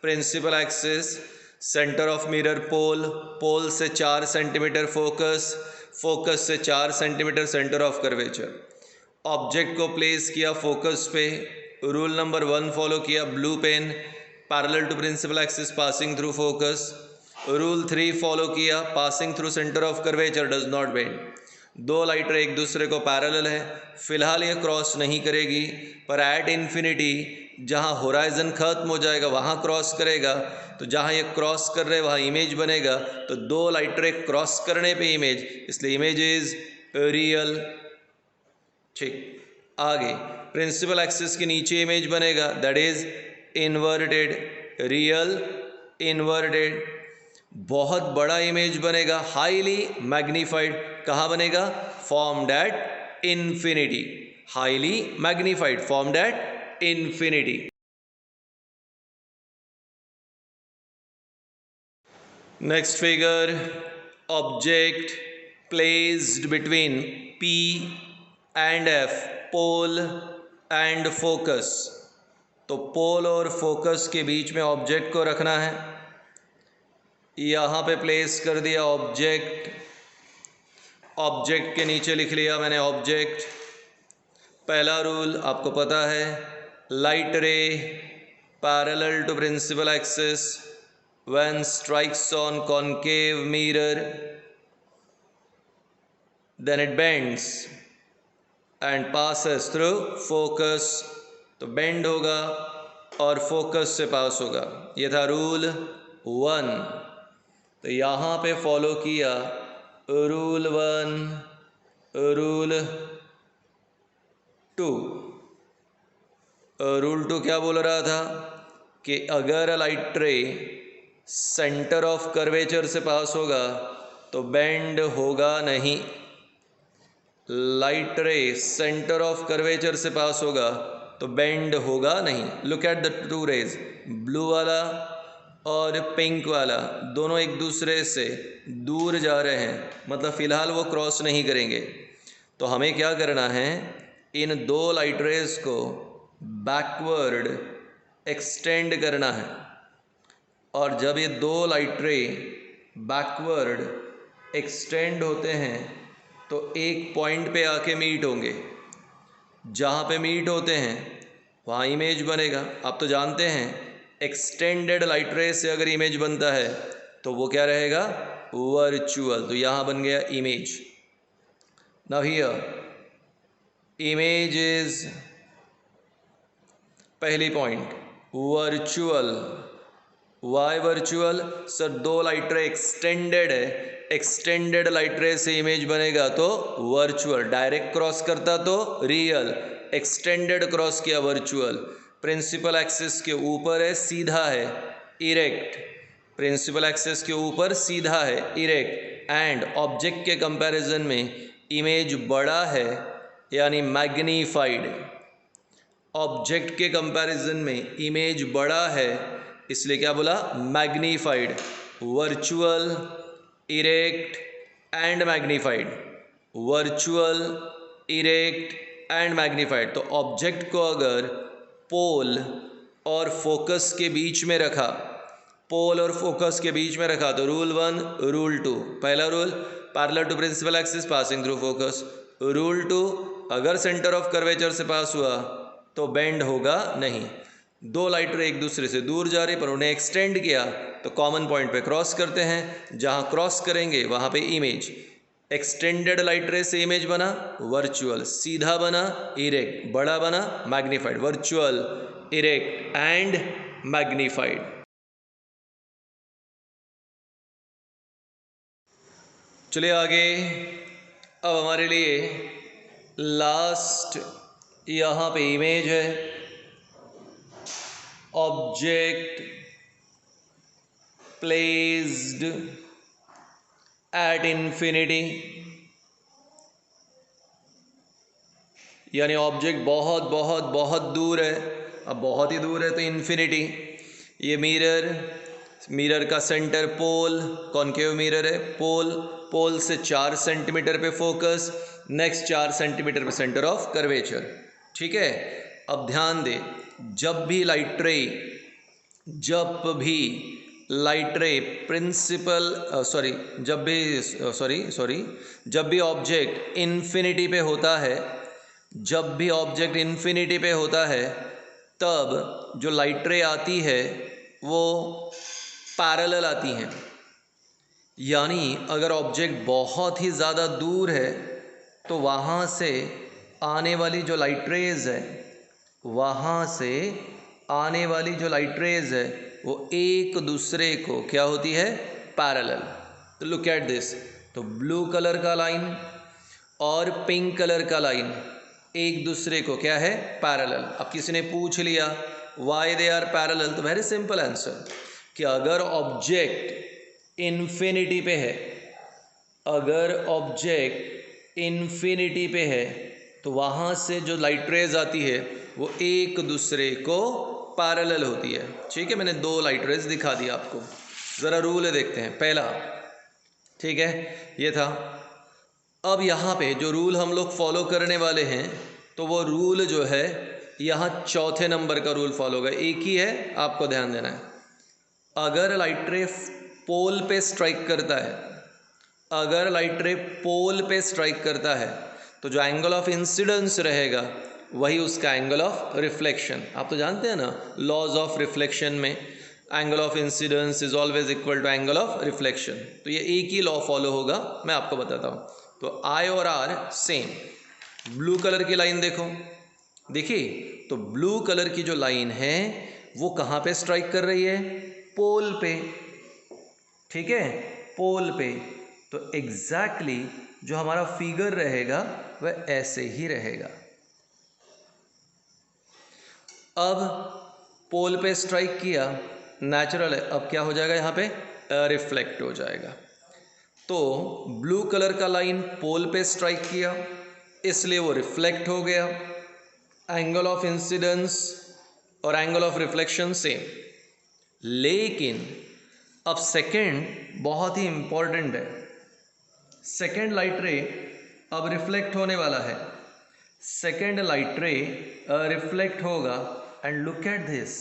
principal axis, centre of mirror pole, pole से 4 सेंटीमीटर फोकस, फोकस से 4 centimetre centre of curvature. Object को प्लेस किया फोकस पे, रूल नंबर 1 फॉलो किया, blue pen parallel to principal axis passing through focus. Rule 3 follow किया, passing through centre of curvature does not bend. दो light रे एक दूसरे को पैरेलल है, फिलहाल ये क्रॉस नहीं करेगी, पर एट इन्फिनिटी जहाँ होराइजन ख़त्म हो जाएगा वहाँ क्रॉस करेगा। तो जहाँ ये क्रॉस कर रहे वहाँ इमेज बनेगा। तो दो लाइट रे क्रॉस करने पे इमेज, इसलिए इमेज इज रियल। ठीक, आगे प्रिंसिपल एक्सिस के नीचे इमेज बनेगा, that is inverted, real, inverted. बहुत बड़ा इमेज बनेगा, हाईली मैग्नीफाइड। कहाँ बनेगा? Formed at infinity, highly magnified, formed at infinity. Next figure, object placed between P and F, pole and focus. तो पोल और फोकस के बीच में ऑब्जेक्ट को रखना है। यहाँ पे प्लेस कर दिया ऑब्जेक्ट, ऑब्जेक्ट के नीचे लिख लिया मैंने ऑब्जेक्ट। पहला रूल आपको पता है, light ray parallel to principal axis when strikes on concave mirror then it bends and passes through focus. तो बेंड होगा और फोकस से पास होगा, ये था रूल 1। तो यहाँ पे फॉलो किया रूल 1, रूल 2। रूल 2 क्या बोल रहा था कि अगर लाइट रे सेंटर ऑफ कर्वेचर से पास होगा तो बेंड होगा नहीं। लाइट रे सेंटर ऑफ कर्वेचर से पास होगा तो बेंड होगा नहीं। Look at the two rays, blue वाला और पिंक वाला दोनों एक दूसरे से दूर जा रहे हैं, मतलब फ़िलहाल वो क्रॉस नहीं करेंगे। तो हमें क्या करना है, इन दो लाइट रेज को बैकवर्ड एक्सटेंड करना है। और जब ये दो लाइट रे बैकवर्ड एक्सटेंड होते हैं तो एक पॉइंट पे आके मीट होंगे। जहाँ पे मीट होते हैं वहाँ इमेज बनेगा। आप तो जानते हैं एक्सटेंडेड लाइट रे से अगर इमेज बनता है तो वो क्या रहेगा, वर्चुअल। तो यहाँ बन गया image. Now here image is पहली point virtual. Why virtual? Sir दो लाइट रे एक्सटेंडेड है, एक्सटेंडेड लाइट रे से इमेज बनेगा तो वर्चुअल। डायरेक्ट क्रॉस करता तो रियल, एक्सटेंडेड क्रॉस किया वर्चुअल। प्रिंसिपल एक्सिस के ऊपर है, सीधा है, इरेक्ट। प्रिंसिपल एक्सिस के ऊपर सीधा है, इरेक्ट। एंड ऑब्जेक्ट के कंपैरिजन में इमेज बड़ा है यानी मैग्नीफाइड। ऑब्जेक्ट के कंपैरिजन में इमेज बड़ा है, इसलिए क्या बोला, magnified. Virtual, erect and magnified. Virtual, erect and magnified. तो ऑब्जेक्ट को अगर पोल और फोकस के बीच में रखा, पोल और फोकस के बीच में रखा तो रूल 1, रूल 2। पहला rule parallel to principal axis passing through focus. Rule 2 अगर सेंटर ऑफ कर्वेचर से पास हुआ तो बेंड होगा नहीं। दो लाइट रे एक दूसरे से दूर जा रही पर उन्हें एक्सटेंड किया तो कॉमन पॉइंट पे क्रॉस करते हैं। जहाँ क्रॉस करेंगे वहाँ पे इमेज, एक्सटेंडेड लाइट रे से इमेज बना वर्चुअल, सीधा बना इरेक्ट, बड़ा बना magnified. Virtual, erect and magnified. चलिए आगे। अब हमारे लिए लास्ट यहाँ पे इमेज है, ऑब्जेक्ट प्लेस्ड एट इन्फिनिटी, यानी ऑब्जेक्ट बहुत बहुत बहुत दूर है। अब बहुत ही दूर है तो इन्फिनिटी। ये मिरर का सेंटर पोल, कॉनकेव मिरर है, पोल से 4 सेंटीमीटर पे फोकस, नेक्स्ट 4 सेंटीमीटर पे सेंटर ऑफ कर्वेचर। ठीक है। अब ध्यान दे, जब भी ऑब्जेक्ट इन्फिनिटी पे होता है, तब जो लाइट रे आती है वो पैरेलल आती हैं। यानी अगर ऑब्जेक्ट बहुत ही ज़्यादा दूर है तो वहाँ से आने वाली जो लाइट रेज है वो एक दूसरे को क्या होती है, पैरेलल। तो लुक एट दिस। तो ब्लू कलर का लाइन और पिंक कलर का लाइन एक दूसरे को क्या है, पैरेलल। अब किसी ने पूछ लिया वाई दे आर पैरेलल, तो वेरी सिंपल आंसर कि अगर ऑब्जेक्ट इन्फिनिटी पे है तो वहाँ से जो लाइट रेज आती है वो एक दूसरे को पैरेलल होती है। ठीक है, मैंने 2 लाइट रेज दिखा दिया आपको। ज़रा रूल देखते हैं। पहला, ठीक है, ये था। अब यहाँ पे जो रूल हम लोग फॉलो करने वाले हैं तो वो रूल जो है यहाँ चौथे नंबर का रूल फॉलो होगा। एक ही है, आपको ध्यान देना है। अगर लाइट रे पोल पे स्ट्राइक करता है तो जो एंगल ऑफ इंसिडेंस रहेगा वही उसका एंगल ऑफ रिफ्लेक्शन। आप तो जानते हैं ना लॉज ऑफ रिफ्लेक्शन में angle of incidence is always equal to angle of reflection. तो ये एक ही लॉ फॉलो होगा, मैं आपको बताता हूँ। तो आई और आर सेम। ब्लू कलर की लाइन देखो, देखिए तो ब्लू कलर की जो लाइन है वो कहाँ पे स्ट्राइक कर रही है? पोल पे, ठीक है, पोल पे। तो एग्जैक्टली जो हमारा फिगर रहेगा वह ऐसे ही रहेगा। अब पोल पे स्ट्राइक किया, नेचुरल है, अब क्या हो जाएगा यहाँ पे? रिफ्लेक्ट हो जाएगा। तो ब्लू कलर का लाइन पोल पे स्ट्राइक किया इसलिए वो रिफ्लेक्ट हो गया। एंगल ऑफ इंसिडेंस और एंगल ऑफ रिफ्लेक्शन सेम। लेकिन अब सेकेंड बहुत ही इंपॉर्टेंट है। सेकेंड लाइट रे अब रिफ्लेक्ट होने वाला है। सेकेंड लाइट रे रिफ्लेक्ट होगा एंड लुक एट दिस,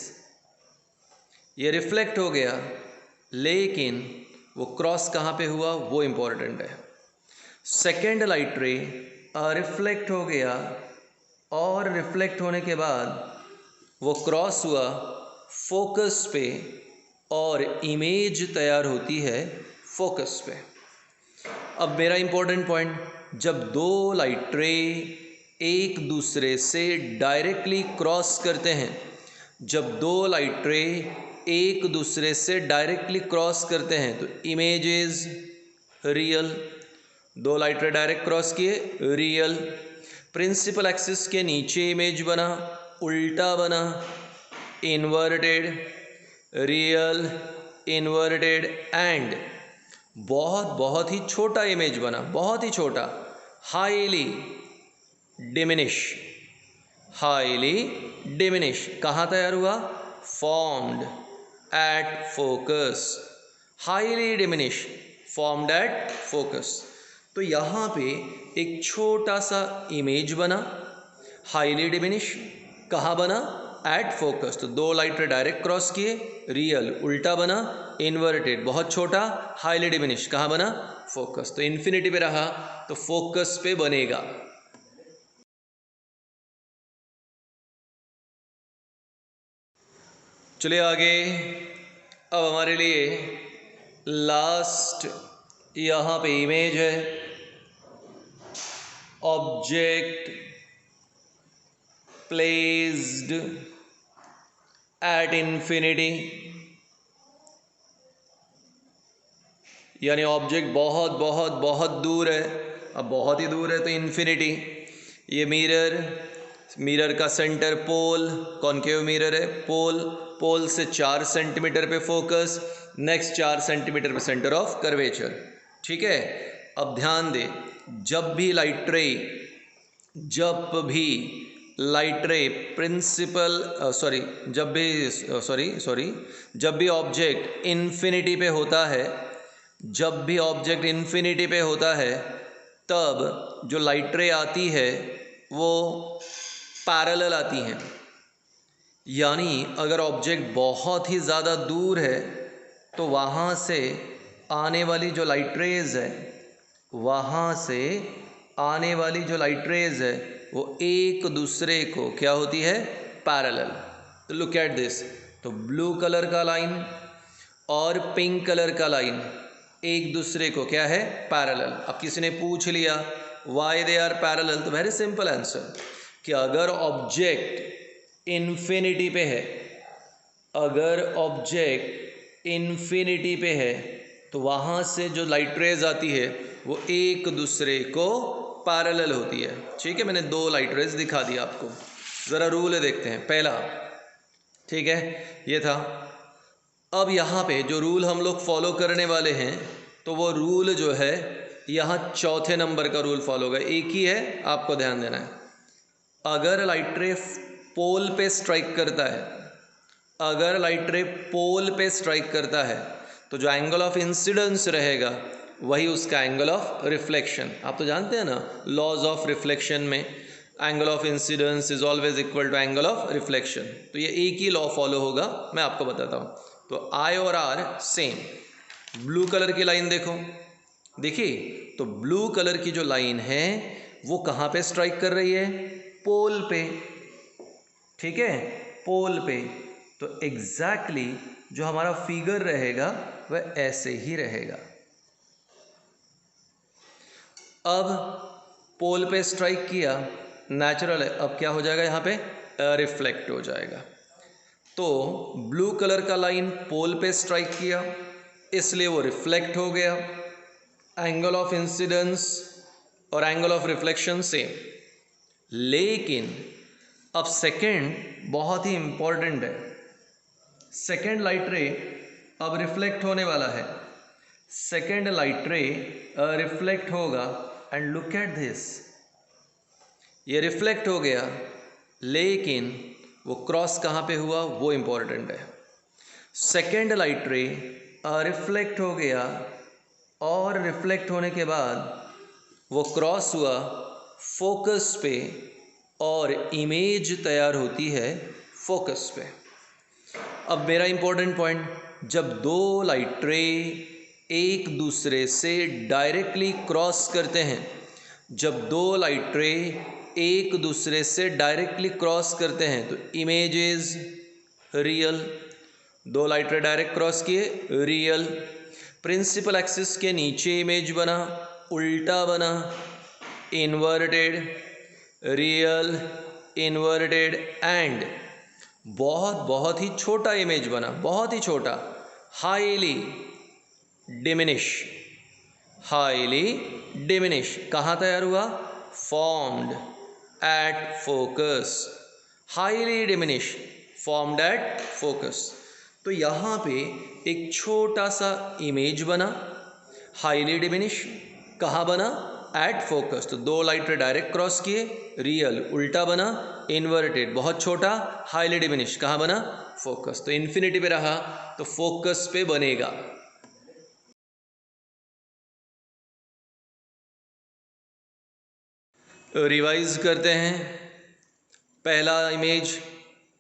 ये रिफ्लेक्ट हो गया लेकिन वो क्रॉस कहाँ पे हुआ वो इम्पॉर्टेंट है। सेकेंड लाइट रे रिफ्लेक्ट हो गया और रिफ्लेक्ट होने के बाद वो क्रॉस हुआ फोकस पे और इमेज तैयार होती है फोकस पे। अब मेरा इंपॉर्टेंट पॉइंट, जब दो लाइट रे एक दूसरे से डायरेक्टली क्रॉस करते हैं, जब दो लाइट रे एक दूसरे से डायरेक्टली क्रॉस करते हैं तो इमेज इज रियल। दो लाइट रे डायरेक्ट क्रॉस किए, रियल। प्रिंसिपल एक्सिस के नीचे इमेज बना, उल्टा बना, इन्वर्टेड, रियल, इन्वर्टेड एंड बहुत ही छोटा इमेज बना, बहुत ही छोटा, हाईली डिमिनिश, हाईली डिमिनिश। कहाँ तैयार हुआ? Formed at focus, highly diminish, formed at focus. तो यहाँ पे एक छोटा सा इमेज बना, हाईली डिमिनिश, कहाँ बना? At focus. तो दो लाइट रे डायरेक्ट क्रॉस किए, रियल, उल्टा बना, इन्वर्टेड, बहुत छोटा, हाईली डिमिनिश, कहाँ बना? फोकस। तो इन्फिनिटी पे रहा तो फोकस पे बनेगा। चलिए आगे। अब हमारे लिए लास्ट यहाँ पे इमेज है, ऑब्जेक्ट प्लेस्ड एट इन्फिनिटी, यानी ऑब्जेक्ट बहुत दूर है। अब बहुत ही दूर है तो इन्फिनिटी। ये मिरर का सेंटर पोल, कॉनकेव मिरर है, पोल से 4 सेंटीमीटर पे फोकस, नेक्स्ट 4 सेंटीमीटर पे सेंटर ऑफ कर्वेचर, ठीक है। अब ध्यान दे, जब भी ऑब्जेक्ट इन्फिनिटी पे होता है, जब भी ऑब्जेक्ट इन्फिनिटी पे होता है तब जो लाइट रे आती है वो पैरेलल आती हैं। यानी अगर ऑब्जेक्ट बहुत ही ज़्यादा दूर है तो वहाँ से आने वाली जो लाइट रेज है, वहाँ से आने वाली जो लाइट रेज है वो एक दूसरे को क्या होती है? पैरेलल। तो लुक एट दिस, तो ब्लू कलर का लाइन और पिंक कलर का लाइन एक दूसरे को क्या है? पैरेलल। अब किसी ने पूछ लिया वाई दे आर पैरेलल, तो वेरी सिंपल आंसर कि अगर ऑब्जेक्ट इन्फिनिटी पे है, अगर ऑब्जेक्ट इन्फिनिटी पे है तो वहाँ से जो लाइट रेज आती है वो एक दूसरे को पैरेलल होती है, ठीक है। मैंने 2 लाइट रेज दिखा दिया आपको। ज़रा रूल देखते हैं। पहला, ठीक है, ये था। अब यहाँ पे जो रूल हम लोग फॉलो करने वाले हैं तो वो रूल जो है यहाँ चौथे नंबर का रूल फॉलो होगा, एक ही है, आपको ध्यान देना है। अगर लाइट रे पोल पे स्ट्राइक करता है, अगर लाइट रे पोल पे स्ट्राइक करता है तो जो एंगल ऑफ इंसिडेंस रहेगा वही उसका एंगल ऑफ रिफ्लेक्शन। आप तो जानते हैं ना लॉज ऑफ रिफ्लेक्शन में angle of incidence is always equal to angle of reflection. तो ये एक ही लॉ फॉलो होगा, मैं आपको बताता हूँ। तो आई और आर सेम। ब्लू कलर की लाइन देखो, देखिए तो ब्लू कलर की जो लाइन है वो कहाँ पे स्ट्राइक कर रही है? पोल पे, ठीक है, पोल पे। तो एग्जैक्टली जो हमारा फिगर रहेगा वह ऐसे ही रहेगा। अब पोल पे स्ट्राइक किया, नेचुरल है, अब क्या हो जाएगा यहाँ पे, रिफ्लेक्ट हो जाएगा। तो ब्लू कलर का लाइन पोल पे स्ट्राइक किया, इसलिए वो रिफ्लेक्ट हो गया। एंगल ऑफ इंसिडेंस और एंगल ऑफ रिफ्लेक्शन सेम। लेकिन अब सेकेंड बहुत ही इंपॉर्टेंट है। सेकेंड लाइट रे अब रिफ्लेक्ट होने वाला है। सेकेंड लाइट रे रिफ्लेक्ट होगा एंड लुक एट दिस, ये रिफ्लेक्ट हो गया, लेकिन वो क्रॉस कहाँ पे हुआ वो इम्पॉर्टेंट है। सेकेंड लाइट रे रिफ्लेक्ट हो गया और रिफ्लेक्ट होने के बाद वो क्रॉस हुआ फोकस पे और इमेज तैयार होती है फोकस पे। अब मेरा इम्पोर्टेंट पॉइंट, जब दो लाइट रे एक दूसरे से डायरेक्टली क्रॉस करते हैं, जब दो लाइट रे एक दूसरे से डायरेक्टली क्रॉस करते हैं तो इमेज इज रियल। दो लाइट रे डायरेक्ट क्रॉस किए, रियल। प्रिंसिपल एक्सिस के नीचे इमेज बना, उल्टा बना, इन्वर्टेड, रियल, इन्वर्टेड एंड बहुत ही छोटा इमेज बना, बहुत ही छोटा, हाईली डिमिनिश, हाईली डिमिनिश। कहाँ तैयार हुआ, formed at focus, highly diminish, formed at focus. तो यहाँ पे एक छोटा सा इमेज बना, हाईली डिमिनिश, कहाँ बना, एट फोकस। तो दो लाइट रे डायरेक्ट क्रॉस किए, रियल, उल्टा बना, इन्वर्टेड, बहुत छोटा, हाईली डिमिनिश, कहाँ बना, फोकस। तो इन्फिनिटी पे रहा तो फोकस पे बनेगा। रिवाइज करते हैं। पहला image,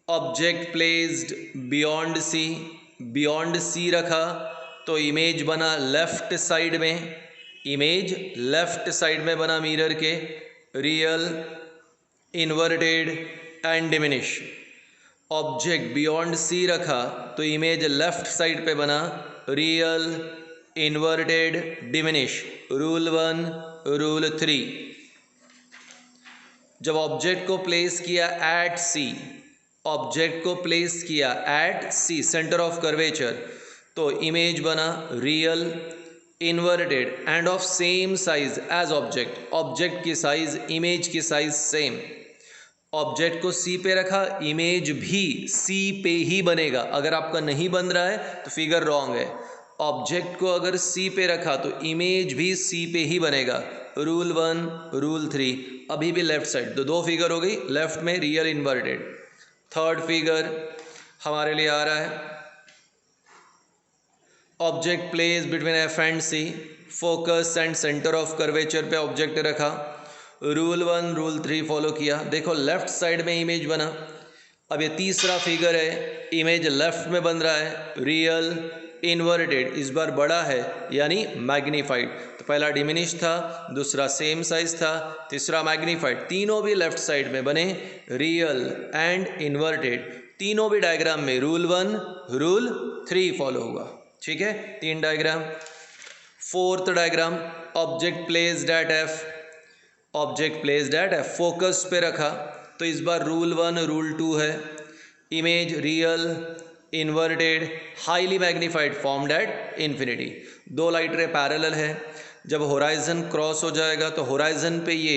object placed beyond C, beyond C रखा तो इमेज बना लेफ्ट साइड में, इमेज लेफ्ट साइड में बना मिरर के, real, inverted and diminish. Object beyond C रखा तो इमेज लेफ्ट साइड पे बना, real, inverted, diminish. Rule 1, rule 3। जब ऑब्जेक्ट को प्लेस किया एट सी, ऑब्जेक्ट को प्लेस किया at C, centre of curvature, तो इमेज बना real, inverted and of same size as object. Object की साइज, इमेज की साइज सेम। ऑब्जेक्ट को सी पे रखा, इमेज भी सी पे ही बनेगा। अगर आपका नहीं बन रहा है तो फिगर रॉन्ग है। ऑब्जेक्ट को अगर सी पे रखा तो इमेज भी सी पे ही बनेगा। Rule 1, rule 3। अभी भी लेफ्ट साइड, तो दो फिगर हो गई, लेफ्ट में रियल, इन्वर्टेड। थर्ड फिगर हमारे लिए आ रहा है, object place between F and C, focus and centre of curvature पे ऑब्जेक्ट रखा। रूल 1, रूल 3 फॉलो किया। देखो लेफ्ट साइड में इमेज बना। अब ये तीसरा फिगर है, इमेज लेफ्ट में बन रहा है, रियल, इन्वर्टेड, इस बार बड़ा है यानी मैग्नीफाइड। तो पहला डिमिनिश था, दूसरा सेम साइज था, तीसरा मैग्नीफाइड। तीनों भी लेफ्ट साइड में बने, रियल एंड इन्वर्टेड। तीनों भी डायग्राम में रूल 1, रूल 3 फॉलो हुआ। ठीक है, 3 diagram. Fourth diagram, object placed eight F, object placed eight F, focus पे रखा तो इस बार रूल 1, रूल 2 है। Image real, inverted, highly magnified, formed at infinity. दो लाइट रे पैरेलल है। जब होराइजन क्रॉस हो जाएगा तो होराइजन पे ये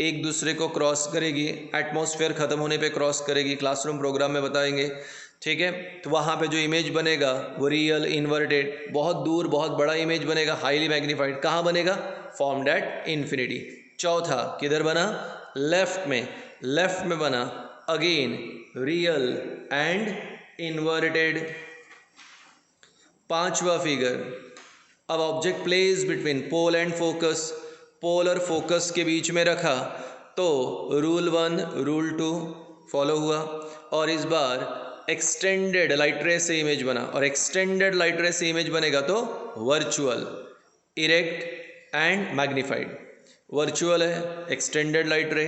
एक दूसरे को क्रॉस करेगी, एटमॉस्फेयर ख़त्म होने पे क्रॉस करेगी, क्लासरूम प्रोग्राम में बताएंगे। ठीक है, तो वहाँ पे जो इमेज बनेगा वो रियल, इन्वर्टेड, बहुत दूर बहुत बड़ा इमेज बनेगा, हाईली मैग्नीफाइड, कहाँ बनेगा, फॉर्म्ड एट इन्फिनिटी। चौथा किधर बना, लेफ्ट में, लेफ्ट में बना, अगेन रियल एंड इन्वर्टेड। पांचवा फिगर, अब object place between pole and focus, pole और फोकस के बीच में रखा तो रूल 1, रूल 2 फॉलो हुआ। और इस बार एक्सटेंडेड लाइट रे से इमेज बना, और एक्सटेंडेड लाइट रे से इमेज बनेगा तो virtual, erect and magnified. Virtual है, extended light ray,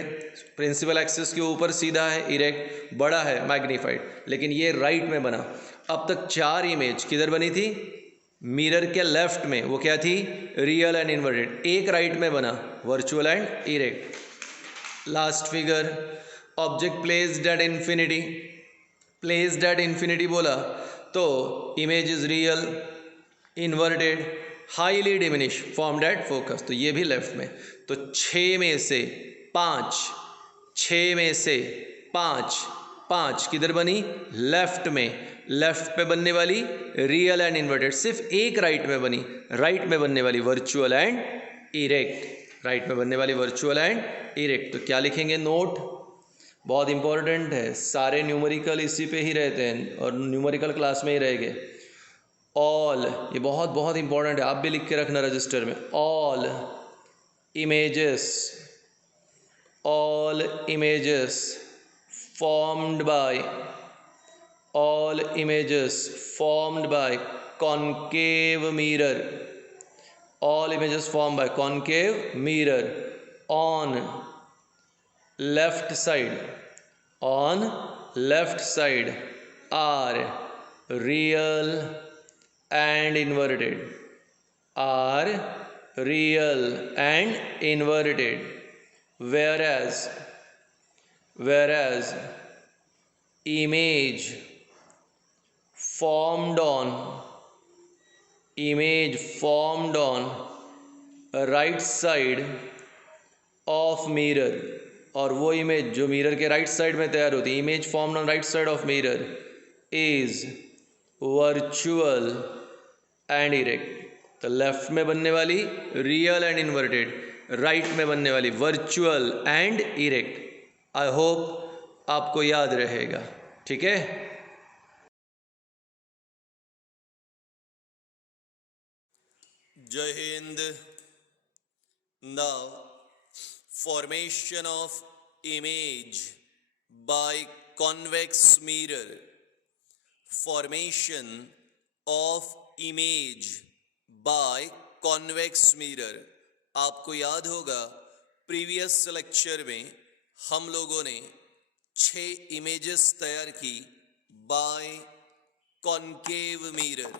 principal axis के ऊपर सीधा है, इरेक्ट, बड़ा है, मैग्नीफाइड, लेकिन ये राइट में बना। अब तक 4 इमेज किधर बनी थी? मिरर के लेफ्ट में, वो क्या थी? Real and inverted. एक राइट में बना, virtual and erect. Last figure, object placed at infinity, placed at infinity बोला तो image is real, inverted, highly diminish, formed at focus, तो ये भी लेफ्ट में। तो 6 में से 5, 6 में से 5, 5 किधर बनी? लेफ्ट में। लेफ्ट पे बनने वाली रियल एंड इन्वर्टेड, सिर्फ एक राइट में बनी, राइट में बनने वाली वर्चुअल एंड इरेक्ट, राइट में बनने वाली वर्चुअल एंड इरेक्ट। तो क्या लिखेंगे? नोट, बहुत इंपॉर्टेंट है, सारे न्यूमेरिकल इसी पे ही रहते हैं और न्यूमेरिकल क्लास में ही रहेंगे। ऑल, ये बहुत बहुत इंपॉर्टेंट है, आप भी लिख के रखना रजिस्टर में। All images, all images formed by, all images formed by concave mirror, all images formed by concave mirror on left side, on left side are real and inverted, are real and inverted, whereas image formed on right side of mirror, और वो image जो mirror के right side में तैयार होती है, image formed on right side of mirror is virtual and erect. तो left में बनने वाली रियल एंड इन्वर्टेड, राइट में बनने वाली virtual and erect. I hope आपको याद रहेगा, ठीक है। जय Hind. Now formation of image by convex mirror, formation of image by convex mirror। आपको याद होगा प्रीवियस लेक्चर में हम लोगों ने 6 इमेजेस तैयार की बाय कॉन्केव मिरर,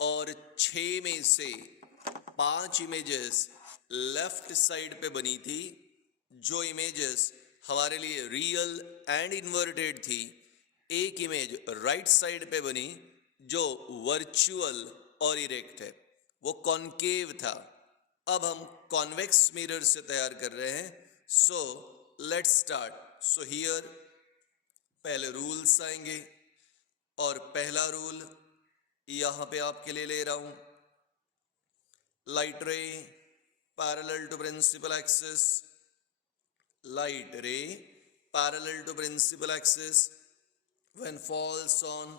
और 6 में से 5 इमेजेस लेफ्ट साइड पे बनी थी, जो इमेजेस हमारे लिए रियल एंड इन्वर्टेड थी। एक इमेज राइट साइड पे बनी जो वर्चुअल और इरेक्ट है, वो कॉन्केव था। अब हम कॉन्वेक्स मिरर से तैयार कर रहे हैं। So let's start. So here पहले रूल्स आएंगे, और पहला रूल यहां पे आपके लिए ले रहा हूं। लाइट रे parallel to principal axis, light ray parallel to principal axis when falls on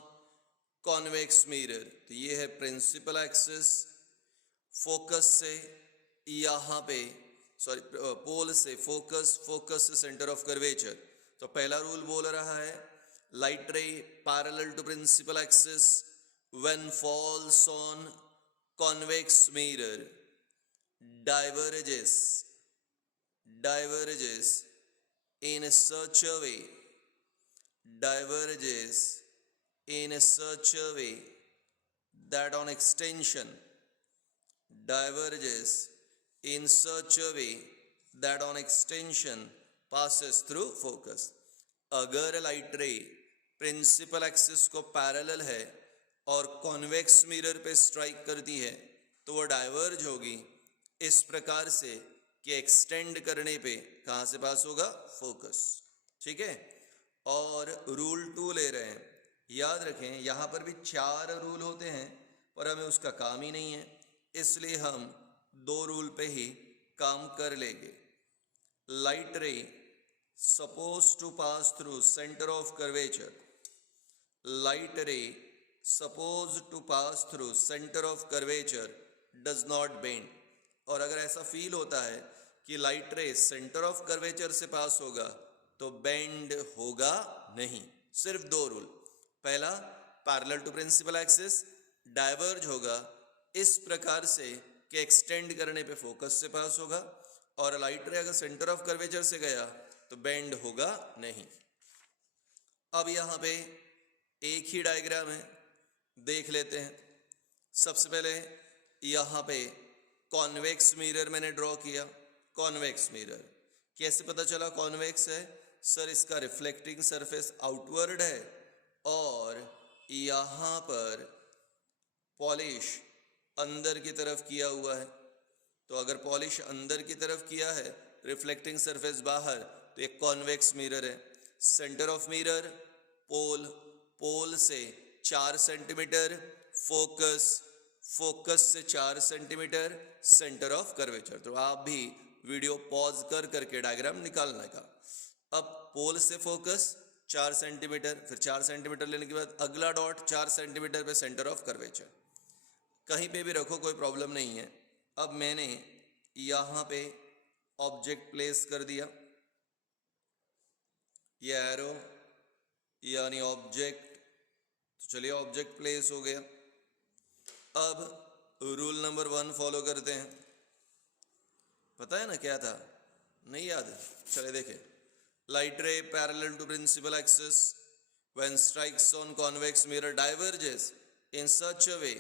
convex mirror। तो ये है प्रिंसिपल एक्सिस, फोकस से यहाँ पे पोल से फोकस, फोकस से सेंटर ऑफ कर्वेचर। तो पहला रूल बोल रहा है light ray parallel to principal axis when falls on convex mirror diverges in such a way, diverges in such a way that on extension, diverges in such a way that on extension passes through focus। अगर light ray principal axis को parallel है और convex mirror पे strike करती है तो वो diverge होगी इस प्रकार से कि एक्सटेंड करने पे कहां से पास होगा? फोकस, ठीक है। और रूल 2 ले रहे हैं। याद रखें यहां पर भी 4 रूल होते हैं, पर हमें उसका काम ही नहीं है, इसलिए हम 2 रूल पे ही काम कर लेंगे। Light ray suppose to pass through centre of curvature, light ray suppose to pass through centre of curvature does not bend. और अगर ऐसा फील होता है कि लाइट रे सेंटर ऑफ कर्वेचर से पास होगा तो बेंड होगा नहीं। सिर्फ 2 रूल। पहला, parallel to principal axis, diverge होगा इस प्रकार से कि एक्सटेंड करने पे फोकस से पास होगा। और लाइट रे अगर सेंटर ऑफ कर्वेचर से गया तो बेंड होगा नहीं। अब यहाँ पे एक ही डायग्राम है, देख लेते हैं। सबसे पहले यहाँ पे कॉन्वेक्स मिरर मैंने ड्रॉ किया। कॉन्वेक्स मिरर कैसे पता चला कॉन्वेक्स है? सर इसका रिफ्लेक्टिंग सरफेस आउटवर्ड है और यहाँ पर पॉलिश अंदर की तरफ किया हुआ है। तो अगर पॉलिश अंदर की तरफ किया है, रिफ्लेक्टिंग सरफेस बाहर, तो एक कॉन्वेक्स मिरर है। Centre of mirror pole, pole से 4 सेंटीमीटर, फोकस से 4 सेंटीमीटर, सेंटर ऑफ कर्वेचर। तो आप भी वीडियो पॉज करके डायग्राम निकालना का। अब पोल से फोकस 4 सेंटीमीटर, फिर 4 सेंटीमीटर लेने के बाद अगला डॉट 4 सेंटीमीटर पे सेंटर ऑफ कर्वेचर। कहीं पे भी रखो, कोई प्रॉब्लम नहीं है। अब मैंने यहाँ पे ऑब्जेक्ट प्लेस कर दिया, ये एरो यानी ऑब्जेक्ट। तो चलिए ऑब्जेक्ट प्लेस हो गया। अब रूल नंबर 1 फॉलो करते हैं। पता है ना क्या था? नहीं याद? चले देखें। Light ray parallel to principal axis when strikes on convex mirror diverges in such a way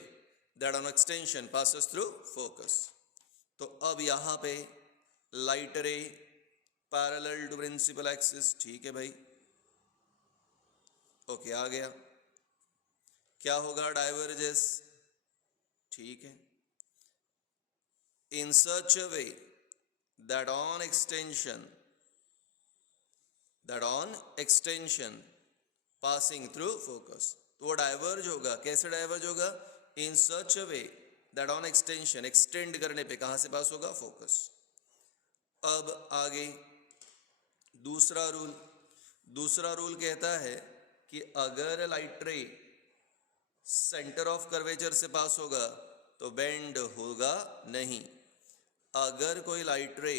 that on extension passes through focus. तो अब यहाँ पे light ray parallel to principal axis, ठीक है भाई, ओके आ गया। क्या होगा? डाइवर्जेस, ठीक है। In such a way that on extension passing through focus. तो वो डाइवर्ज होगा। कैसे डाइवर्ज होगा? In such a way that on extension, extend करने पे कहां से पास होगा? फोकस। अब आगे दूसरा रूल कहता है कि अगर लाइट रे सेंटर ऑफ कर्वेचर से पास होगा तो बेंड होगा नहीं। अगर कोई लाइट रे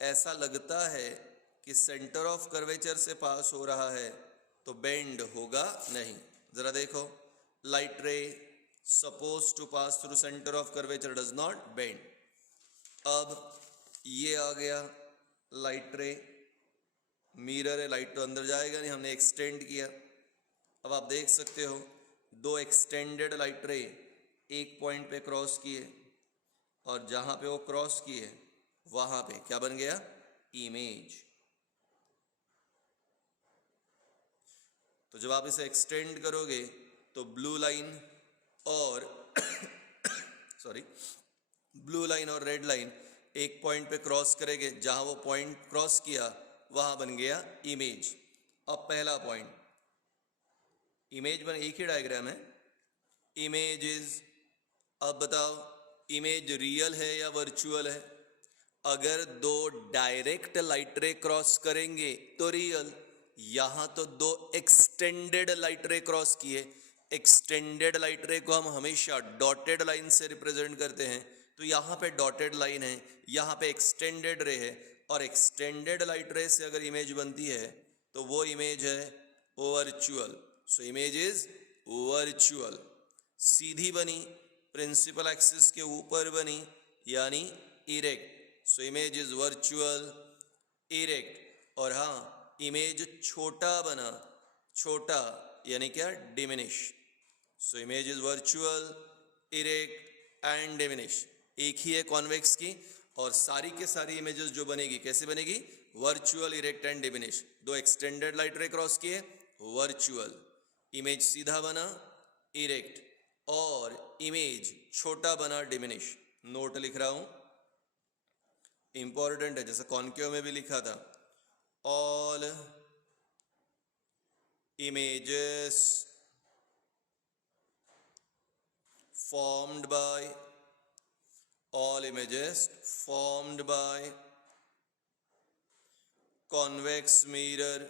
ऐसा लगता है कि सेंटर ऑफ कर्वेचर से पास हो रहा है तो बेंड होगा नहीं। जरा देखो, light ray suppose to pass through centre of curvature does not bend. अब ये आ गया लाइट रे, मिरर है, लाइट तो अंदर जाएगा नहीं, हमने एक्सटेंड किया। अब आप देख सकते हो 2 एक्सटेंडेड लाइट रे एक पॉइंट पे क्रॉस किए और जहां पे वो क्रॉस किए वहां पे क्या बन गया? इमेज। तो जब आप इसे एक्सटेंड करोगे तो ब्लू लाइन और ब्लू लाइन और रेड लाइन एक पॉइंट पे क्रॉस करेंगे, जहां वो पॉइंट क्रॉस किया वहां बन गया इमेज। अब पहला पॉइंट, इमेज बन, एक ही डायग्राम है, इमेज इज। अब बताओ इमेज रियल है या वर्चुअल है? अगर 2 डायरेक्ट लाइट रे क्रॉस करेंगे तो रियल। यहां तो 2 एक्सटेंडेड लाइट रे क्रॉस किए। एक्सटेंडेड लाइट रे को हम हमेशा डॉटेड लाइन से रिप्रेजेंट करते हैं, तो यहां पे डॉटेड लाइन है, यहां पे एक्सटेंडेड रे है, और एक्सटेंडेड लाइट रे से अगर इमेज बनती है तो वो इमेज है virtual. So image is virtual. सीधी बनी, प्रिंसिपल एक्सिस के ऊपर बनी, यानी erect. So image is virtual erect. और हाँ, इमेज छोटा बना, छोटा यानी क्या? Diminish. So image is virtual erect and diminish. एक ही है कॉन्वेक्स की, और सारी के सारी इमेजेस जो बनेगी कैसे बनेगी? Virtual erect and diminish. 2 extended light रे क्रॉस किए, वर्चुअल। इमेज सीधा बना, इरेक्ट, और इमेज छोटा बना, डिमिनिश। नोट लिख रहा हूं, इंपॉर्टेंट है, जैसे कॉन्केव में भी लिखा था, all images formed by convex mirror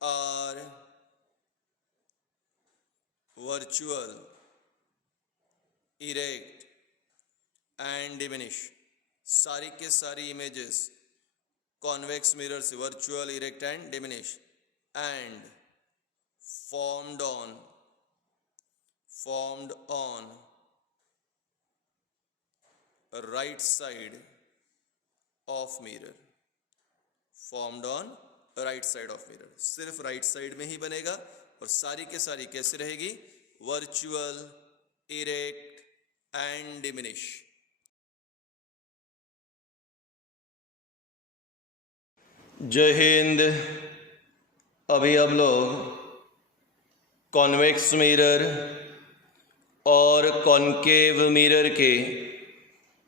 are virtual, erect and diminish। सारी के सारी इमेजेस कॉन्वेक्स मिरर से virtual, erect and diminish, and formed on right side of mirror, formed on right side of mirror. सिर्फ right side में ही बनेगा और सारी के सारी कैसे रहेगी? Virtual, erect and diminish. जय हिंद. अभी हम लोग कॉन्वेक्स मिरर और कॉन्केव मिरर के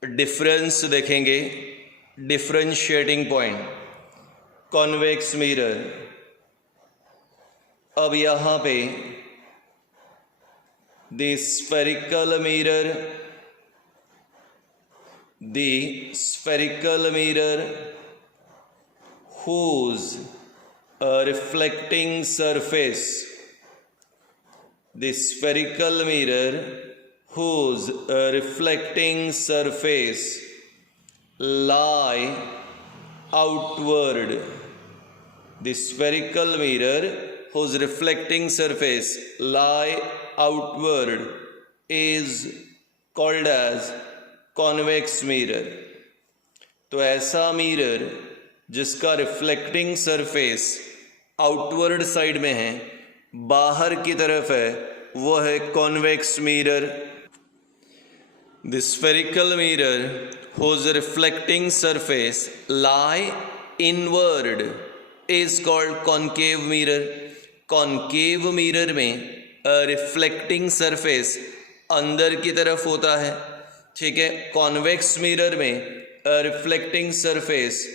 डिफरेंस देखेंगे, डिफरेंशिएटिंग पॉइंट. कॉन्वेक्स मिरर, अब यहाँ पे the spherical mirror whose reflecting surface, the spherical mirror whose reflecting surface lie outward, the spherical mirror whose reflecting surface lie outward is called as convex mirror. तो ऐसा mirror जिसका reflecting surface outward side में है, बाहर की तरफ है, वो है convex mirror. The spherical mirror whose reflecting surface lie inward is called concave mirror. Concave mirror में रिफ्लेक्टिंग सरफेस अंदर की तरफ होता है, ठीक है. कॉन्वेक्स मिरर में रिफ्लेक्टिंग सरफेस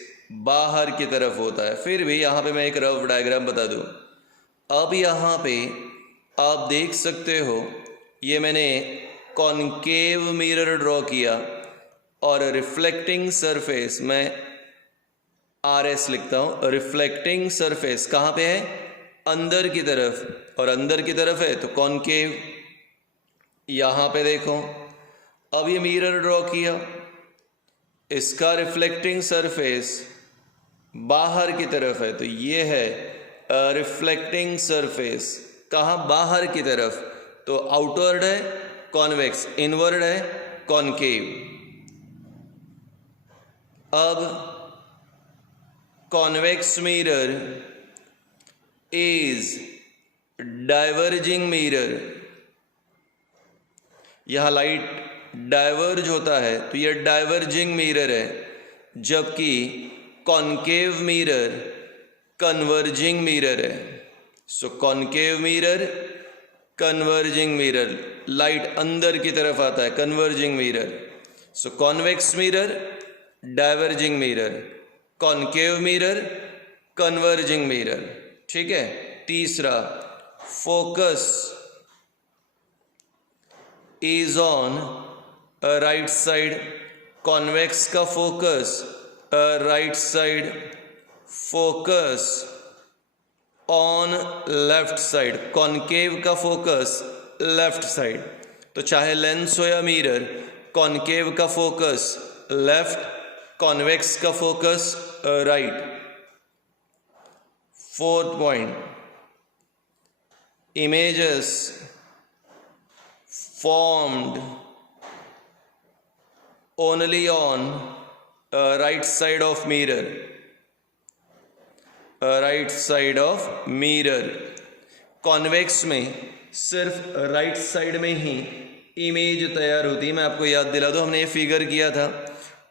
बाहर की तरफ होता है. फिर भी यहाँ पे मैं एक रफ डायग्राम बता दूँ. अब यहाँ पे आप देख सकते हो, ये मैंने कॉन्केव मिरर ड्रॉ किया और रिफ्लेक्टिंग सरफेस मैं RS लिखता हूँ. रिफ्लेक्टिंग सरफेस कहाँ पे है? अंदर की तरफ, और अंदर की तरफ है तो कॉन्केव. यहाँ पे देखो, अब ये मिरर ड्रॉ किया, इसका रिफ्लेक्टिंग सरफेस बाहर की तरफ है, तो ये है रिफ्लेक्टिंग सरफेस. कहाँ? बाहर की तरफ. तो आउटवर्ड है कॉन्वेक्स, इनवर्ड है कॉन्केव. अब convex mirror is diverging mirror. यह लाइट डाइवर्ज होता है तो यह डाइवर्जिंग मिरर है, जबकि कॉन्केव मिरर कन्वर्जिंग मिरर है. So concave mirror, converging mirror, light अंदर की तरफ आता है, converging mirror. So convex mirror, diverging mirror, concave mirror, converging mirror. ठीक है. तीसरा, focus is on right side. Convex का focus right side, focus on left side. Concave का फोकस लेफ्ट साइड. तो चाहे लेंस हो या मिरर, कॉन्केव का फोकस लेफ्ट, कॉन्वेक्स का focus right. Fourth point, images formed only on right side of mirror, right side of mirror. Convex में सिर्फ right side में ही इमेज तैयार होती है. मैं आपको याद दिला दूं, हमने ये फिगर किया था.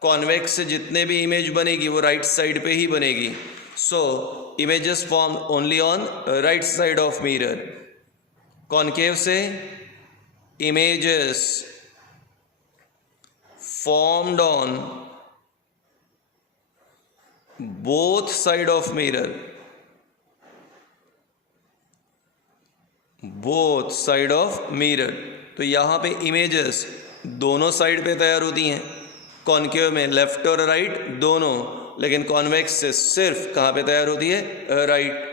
कॉन्वेक्स से जितने भी इमेज बनेगी वो राइट साइड पे ही बनेगी. So images form only on right side of mirror. Concave से images formed on both side of mirror, both side of mirror. तो यहाँ पे इमेजेस दोनों साइड पे तैयार होती हैं. कॉन्केव में लेफ्ट और राइट दोनों, लेकिन कॉन्वेक्स से सिर्फ कहाँ पे तैयार होती है? Right.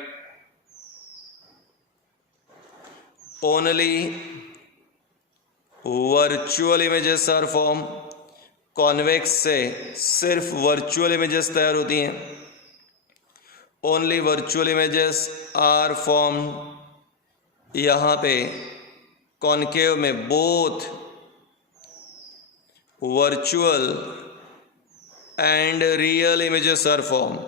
Only virtual images are form. Convex से सिर्फ वर्चुअल इमेजेस तैयार होती हैं. Only virtual images are form. यहाँ पे कॉन्केव में both virtual and real images are formed.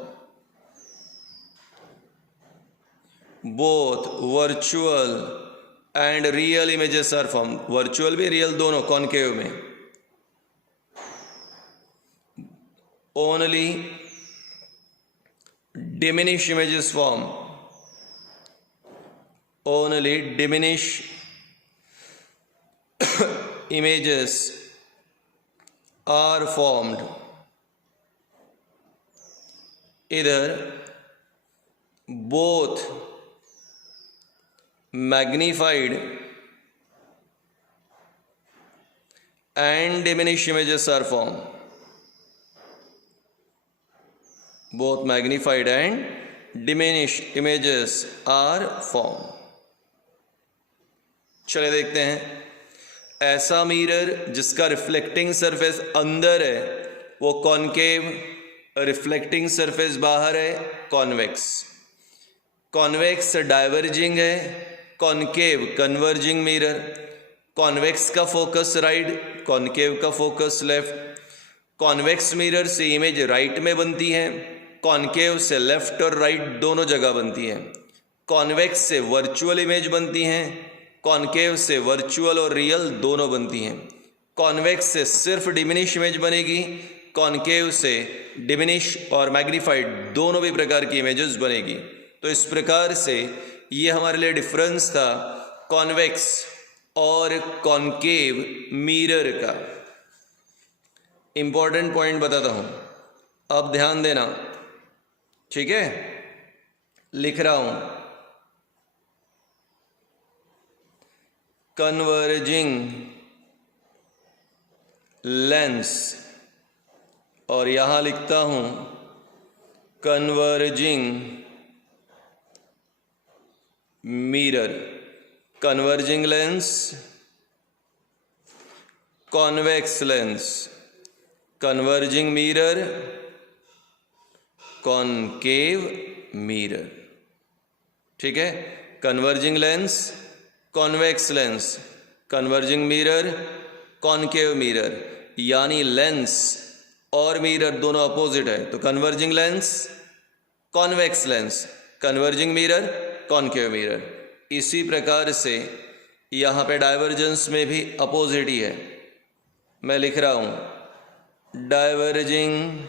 Both virtual and real images are formed. Virtual भी real दोनों concave में. Only diminished images form. Only diminished images are formed. इधर both magnified and diminished images are formed. Both magnified and diminished images are formed. चलिए देखते हैं. ऐसा mirror जिसका reflecting surface अंदर है वो कॉनकेव, रिफ्लेक्टिंग सरफेस बाहर है कॉन्वेक्स. कॉन्वेक्स डाइवर्जिंग है, कॉनकेव कन्वर्जिंग मिरर. कॉन्वेक्स का फोकस राइट, कॉनकेव का फोकस लेफ्ट. कॉन्वेक्स मिरर से इमेज राइट में बनती है, कॉनकेव से लेफ्ट और राइट दोनों जगह बनती है. कॉन्वेक्स से वर्चुअल इमेज बनती हैं, कॉनकेव से वर्चुअल और रियल दोनों बनती हैं. कॉन्वेक्स से सिर्फ डिमिनिश इमेज बनेगी, कॉनकेव से डिमिनिश और मैग्नीफाइड दोनों भी प्रकार की इमेजेस बनेगी. तो इस प्रकार से ये हमारे लिए डिफरेंस था कॉन्वेक्स और कॉनकेव मिरर का. इंपॉर्टेंट पॉइंट बताता हूं, अब ध्यान देना, ठीक है. लिख रहा हूं कन्वर्जिंग लेंस और यहां लिखता हूं converging mirror. Converging lens, convex lens, converging mirror, concave mirror. ठीक है. Converging lens, convex lens, converging mirror, concave mirror. यानी लेंस और मिरर दोनों अपोजिट है. तो converging lens, convex lens, converging mirror, concave mirror. इसी प्रकार से यहाँ पे डाइवर्जेंस में भी अपोजिट ही है. मैं लिख रहा हूँ diverging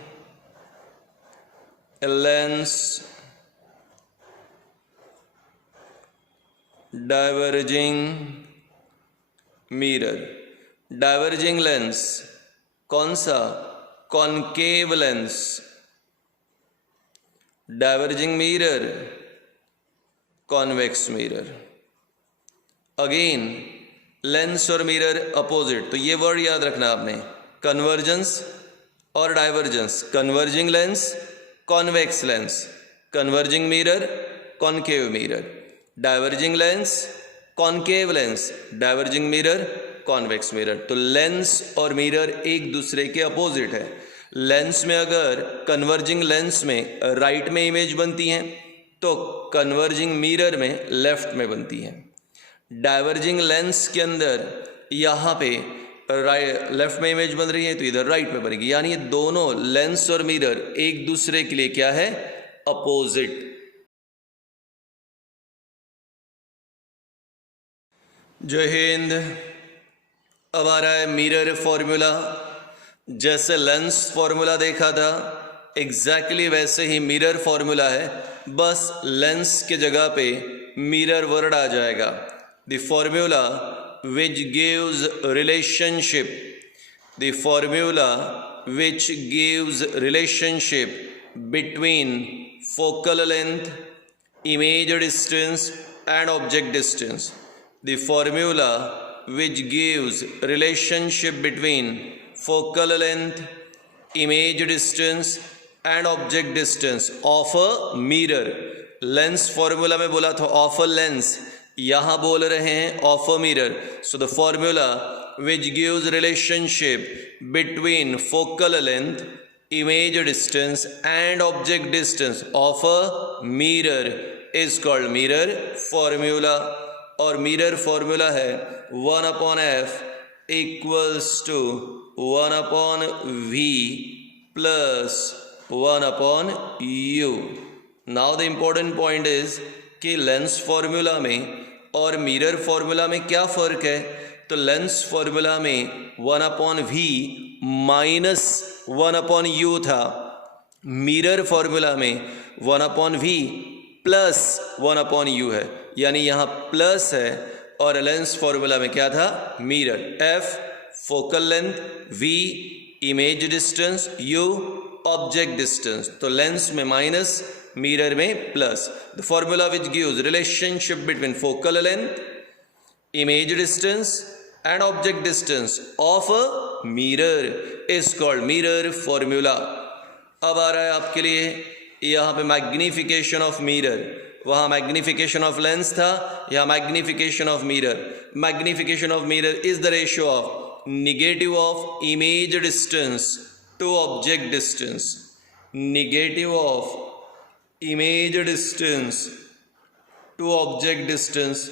lens, diverging mirror. Diverging lens कौन सा? Concave lens. Diverging mirror, convex mirror. Again lens और मिरर अपोजिट, तो ये वर्ड याद रखना आपने, कन्वर्जेंस और divergence. Converging lens, convex lens, converging mirror, concave mirror. Diverging lens, concave lens, diverging mirror, convex mirror. तो लेंस और मिरर एक दूसरे के अपोजिट है. लेंस में अगर कन्वर्जिंग लेंस में राइट में इमेज बनती है तो कन्वर्जिंग मिरर में लेफ्ट में बनती है. डाइवर्जिंग लेंस के अंदर यहाँ पे लेफ्ट में इमेज बन रही है तो इधर राइट में बनेगी. यानी ये दोनों लेंस और मिरर एक दूसरे के लिए क्या है? अपोजिट. जय हिंद. अब आ रहा है मिरर फॉर्मूला. जैसे लेंस फॉर्मूला देखा था एग्जैक्टली वैसे ही मिरर फॉर्मूला है, बस लेंस के जगह पे मिरर वर्ड आ जाएगा. The formula which gives relationship, the formula which gives relationship between focal length, image distance and object distance. The formula which gives relationship between focal length, image distance and object distance of a mirror. Lens formula में बोला था of a lens, यहाँ बोल रहे हैं of a mirror. So the formula which gives relationship between focal length, image distance and object distance of a mirror is called mirror formula. और mirror formula है 1/f equals to 1 upon V plus 1 upon U. Now the important point is कि lens formula में और mirror formula में क्या फ़र्क है. तो लेंस फॉर्मूला में 1 upon V minus 1 upon U था. मिरर फॉर्मूला में 1 upon V plus 1 upon U है, यानी यहाँ प्लस है. और लेंस फॉर्मूला में क्या था? Mirror. F focal length, V image distance, U object distance. तो लेंस में माइनस, मिरर में plus. The formula which gives relationship between focal length, image distance and object distance of a mirror is called mirror formula. अब आ रहा है आपके लिए यहाँ पे मैग्निफिकेशन ऑफ मिरर. वहाँ मैग्निफिकेशन ऑफ लेंस था, यहाँ magnification of mirror. Magnification of mirror is the ratio of negative of image distance to object distance. Negative of image distance to object distance.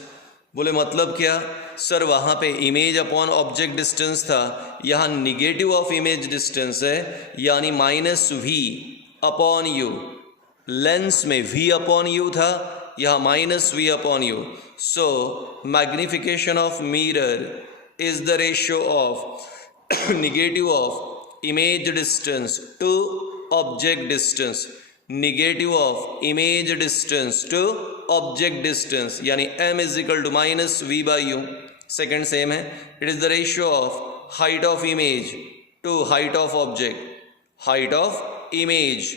बोले मतलब क्या सर? वहाँ पे image upon object distance था, यहाँ negative of image distance है, यानी minus V upon U. Lens में V अपॉन U था, यहाँ minus V upon U. So magnification of mirror is the ratio of negative of image distance to object distance. Negative of image distance to object distance, यानी m is equal to minus V by U. Second same है. It is the ratio of height of image to height of object. Height of image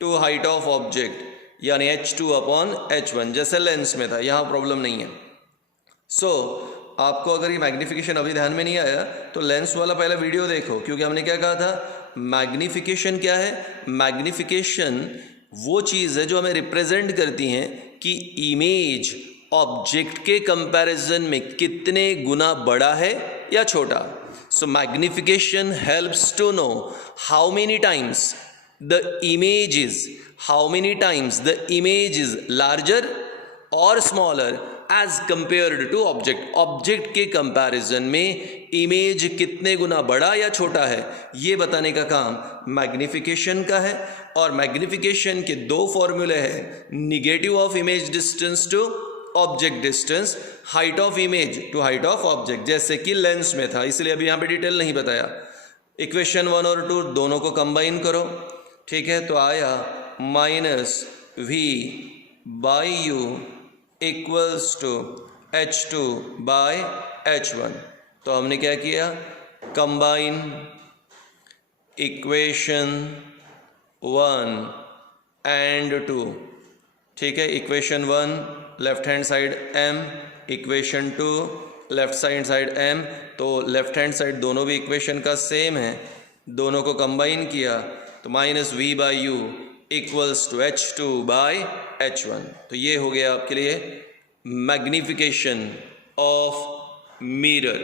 to height of object, यानी h2 upon h1, जैसे lens में था. यहाँ problem नहीं है. सो आपको अगर ये मैग्निफिकेशन अभी ध्यान में नहीं आया तो लेंस वाला पहला वीडियो देखो, क्योंकि हमने क्या कहा था? मैग्निफिकेशन क्या है? मैग्निफिकेशन वो चीज़ है जो हमें रिप्रेजेंट करती हैं कि इमेज ऑब्जेक्ट के कंपैरिजन में कितने गुना बड़ा है या छोटा. So magnification helps to know how many times the image is larger or smaller as compared to object. Object के कंपैरिजन में इमेज कितने गुना बड़ा या छोटा है, ये बताने का काम मैग्निफिकेशन का है. और मैग्निफिकेशन के दो फॉर्मूले हैं. Negative of image distance to object distance, height of image to height of object, जैसे कि लेंस में था, इसलिए अभी यहाँ पे डिटेल नहीं बताया. इक्वेशन 1 और 2 दोनों को कंबाइन करो, ठीक है. तो आया minus V by U equals to H2 by H1. तो हमने क्या किया? कंबाइन इक्वेशन 1 एंड 2, ठीक है. Equation 1 left hand side m, equation 2 left side m. तो लेफ्ट हैंड साइड दोनों भी इक्वेशन का सेम है, दोनों को कंबाइन किया तो minus V by U equals to H2 by H1. तो ये हो गया आपके लिए मैग्निफिकेशन ऑफ मिरर.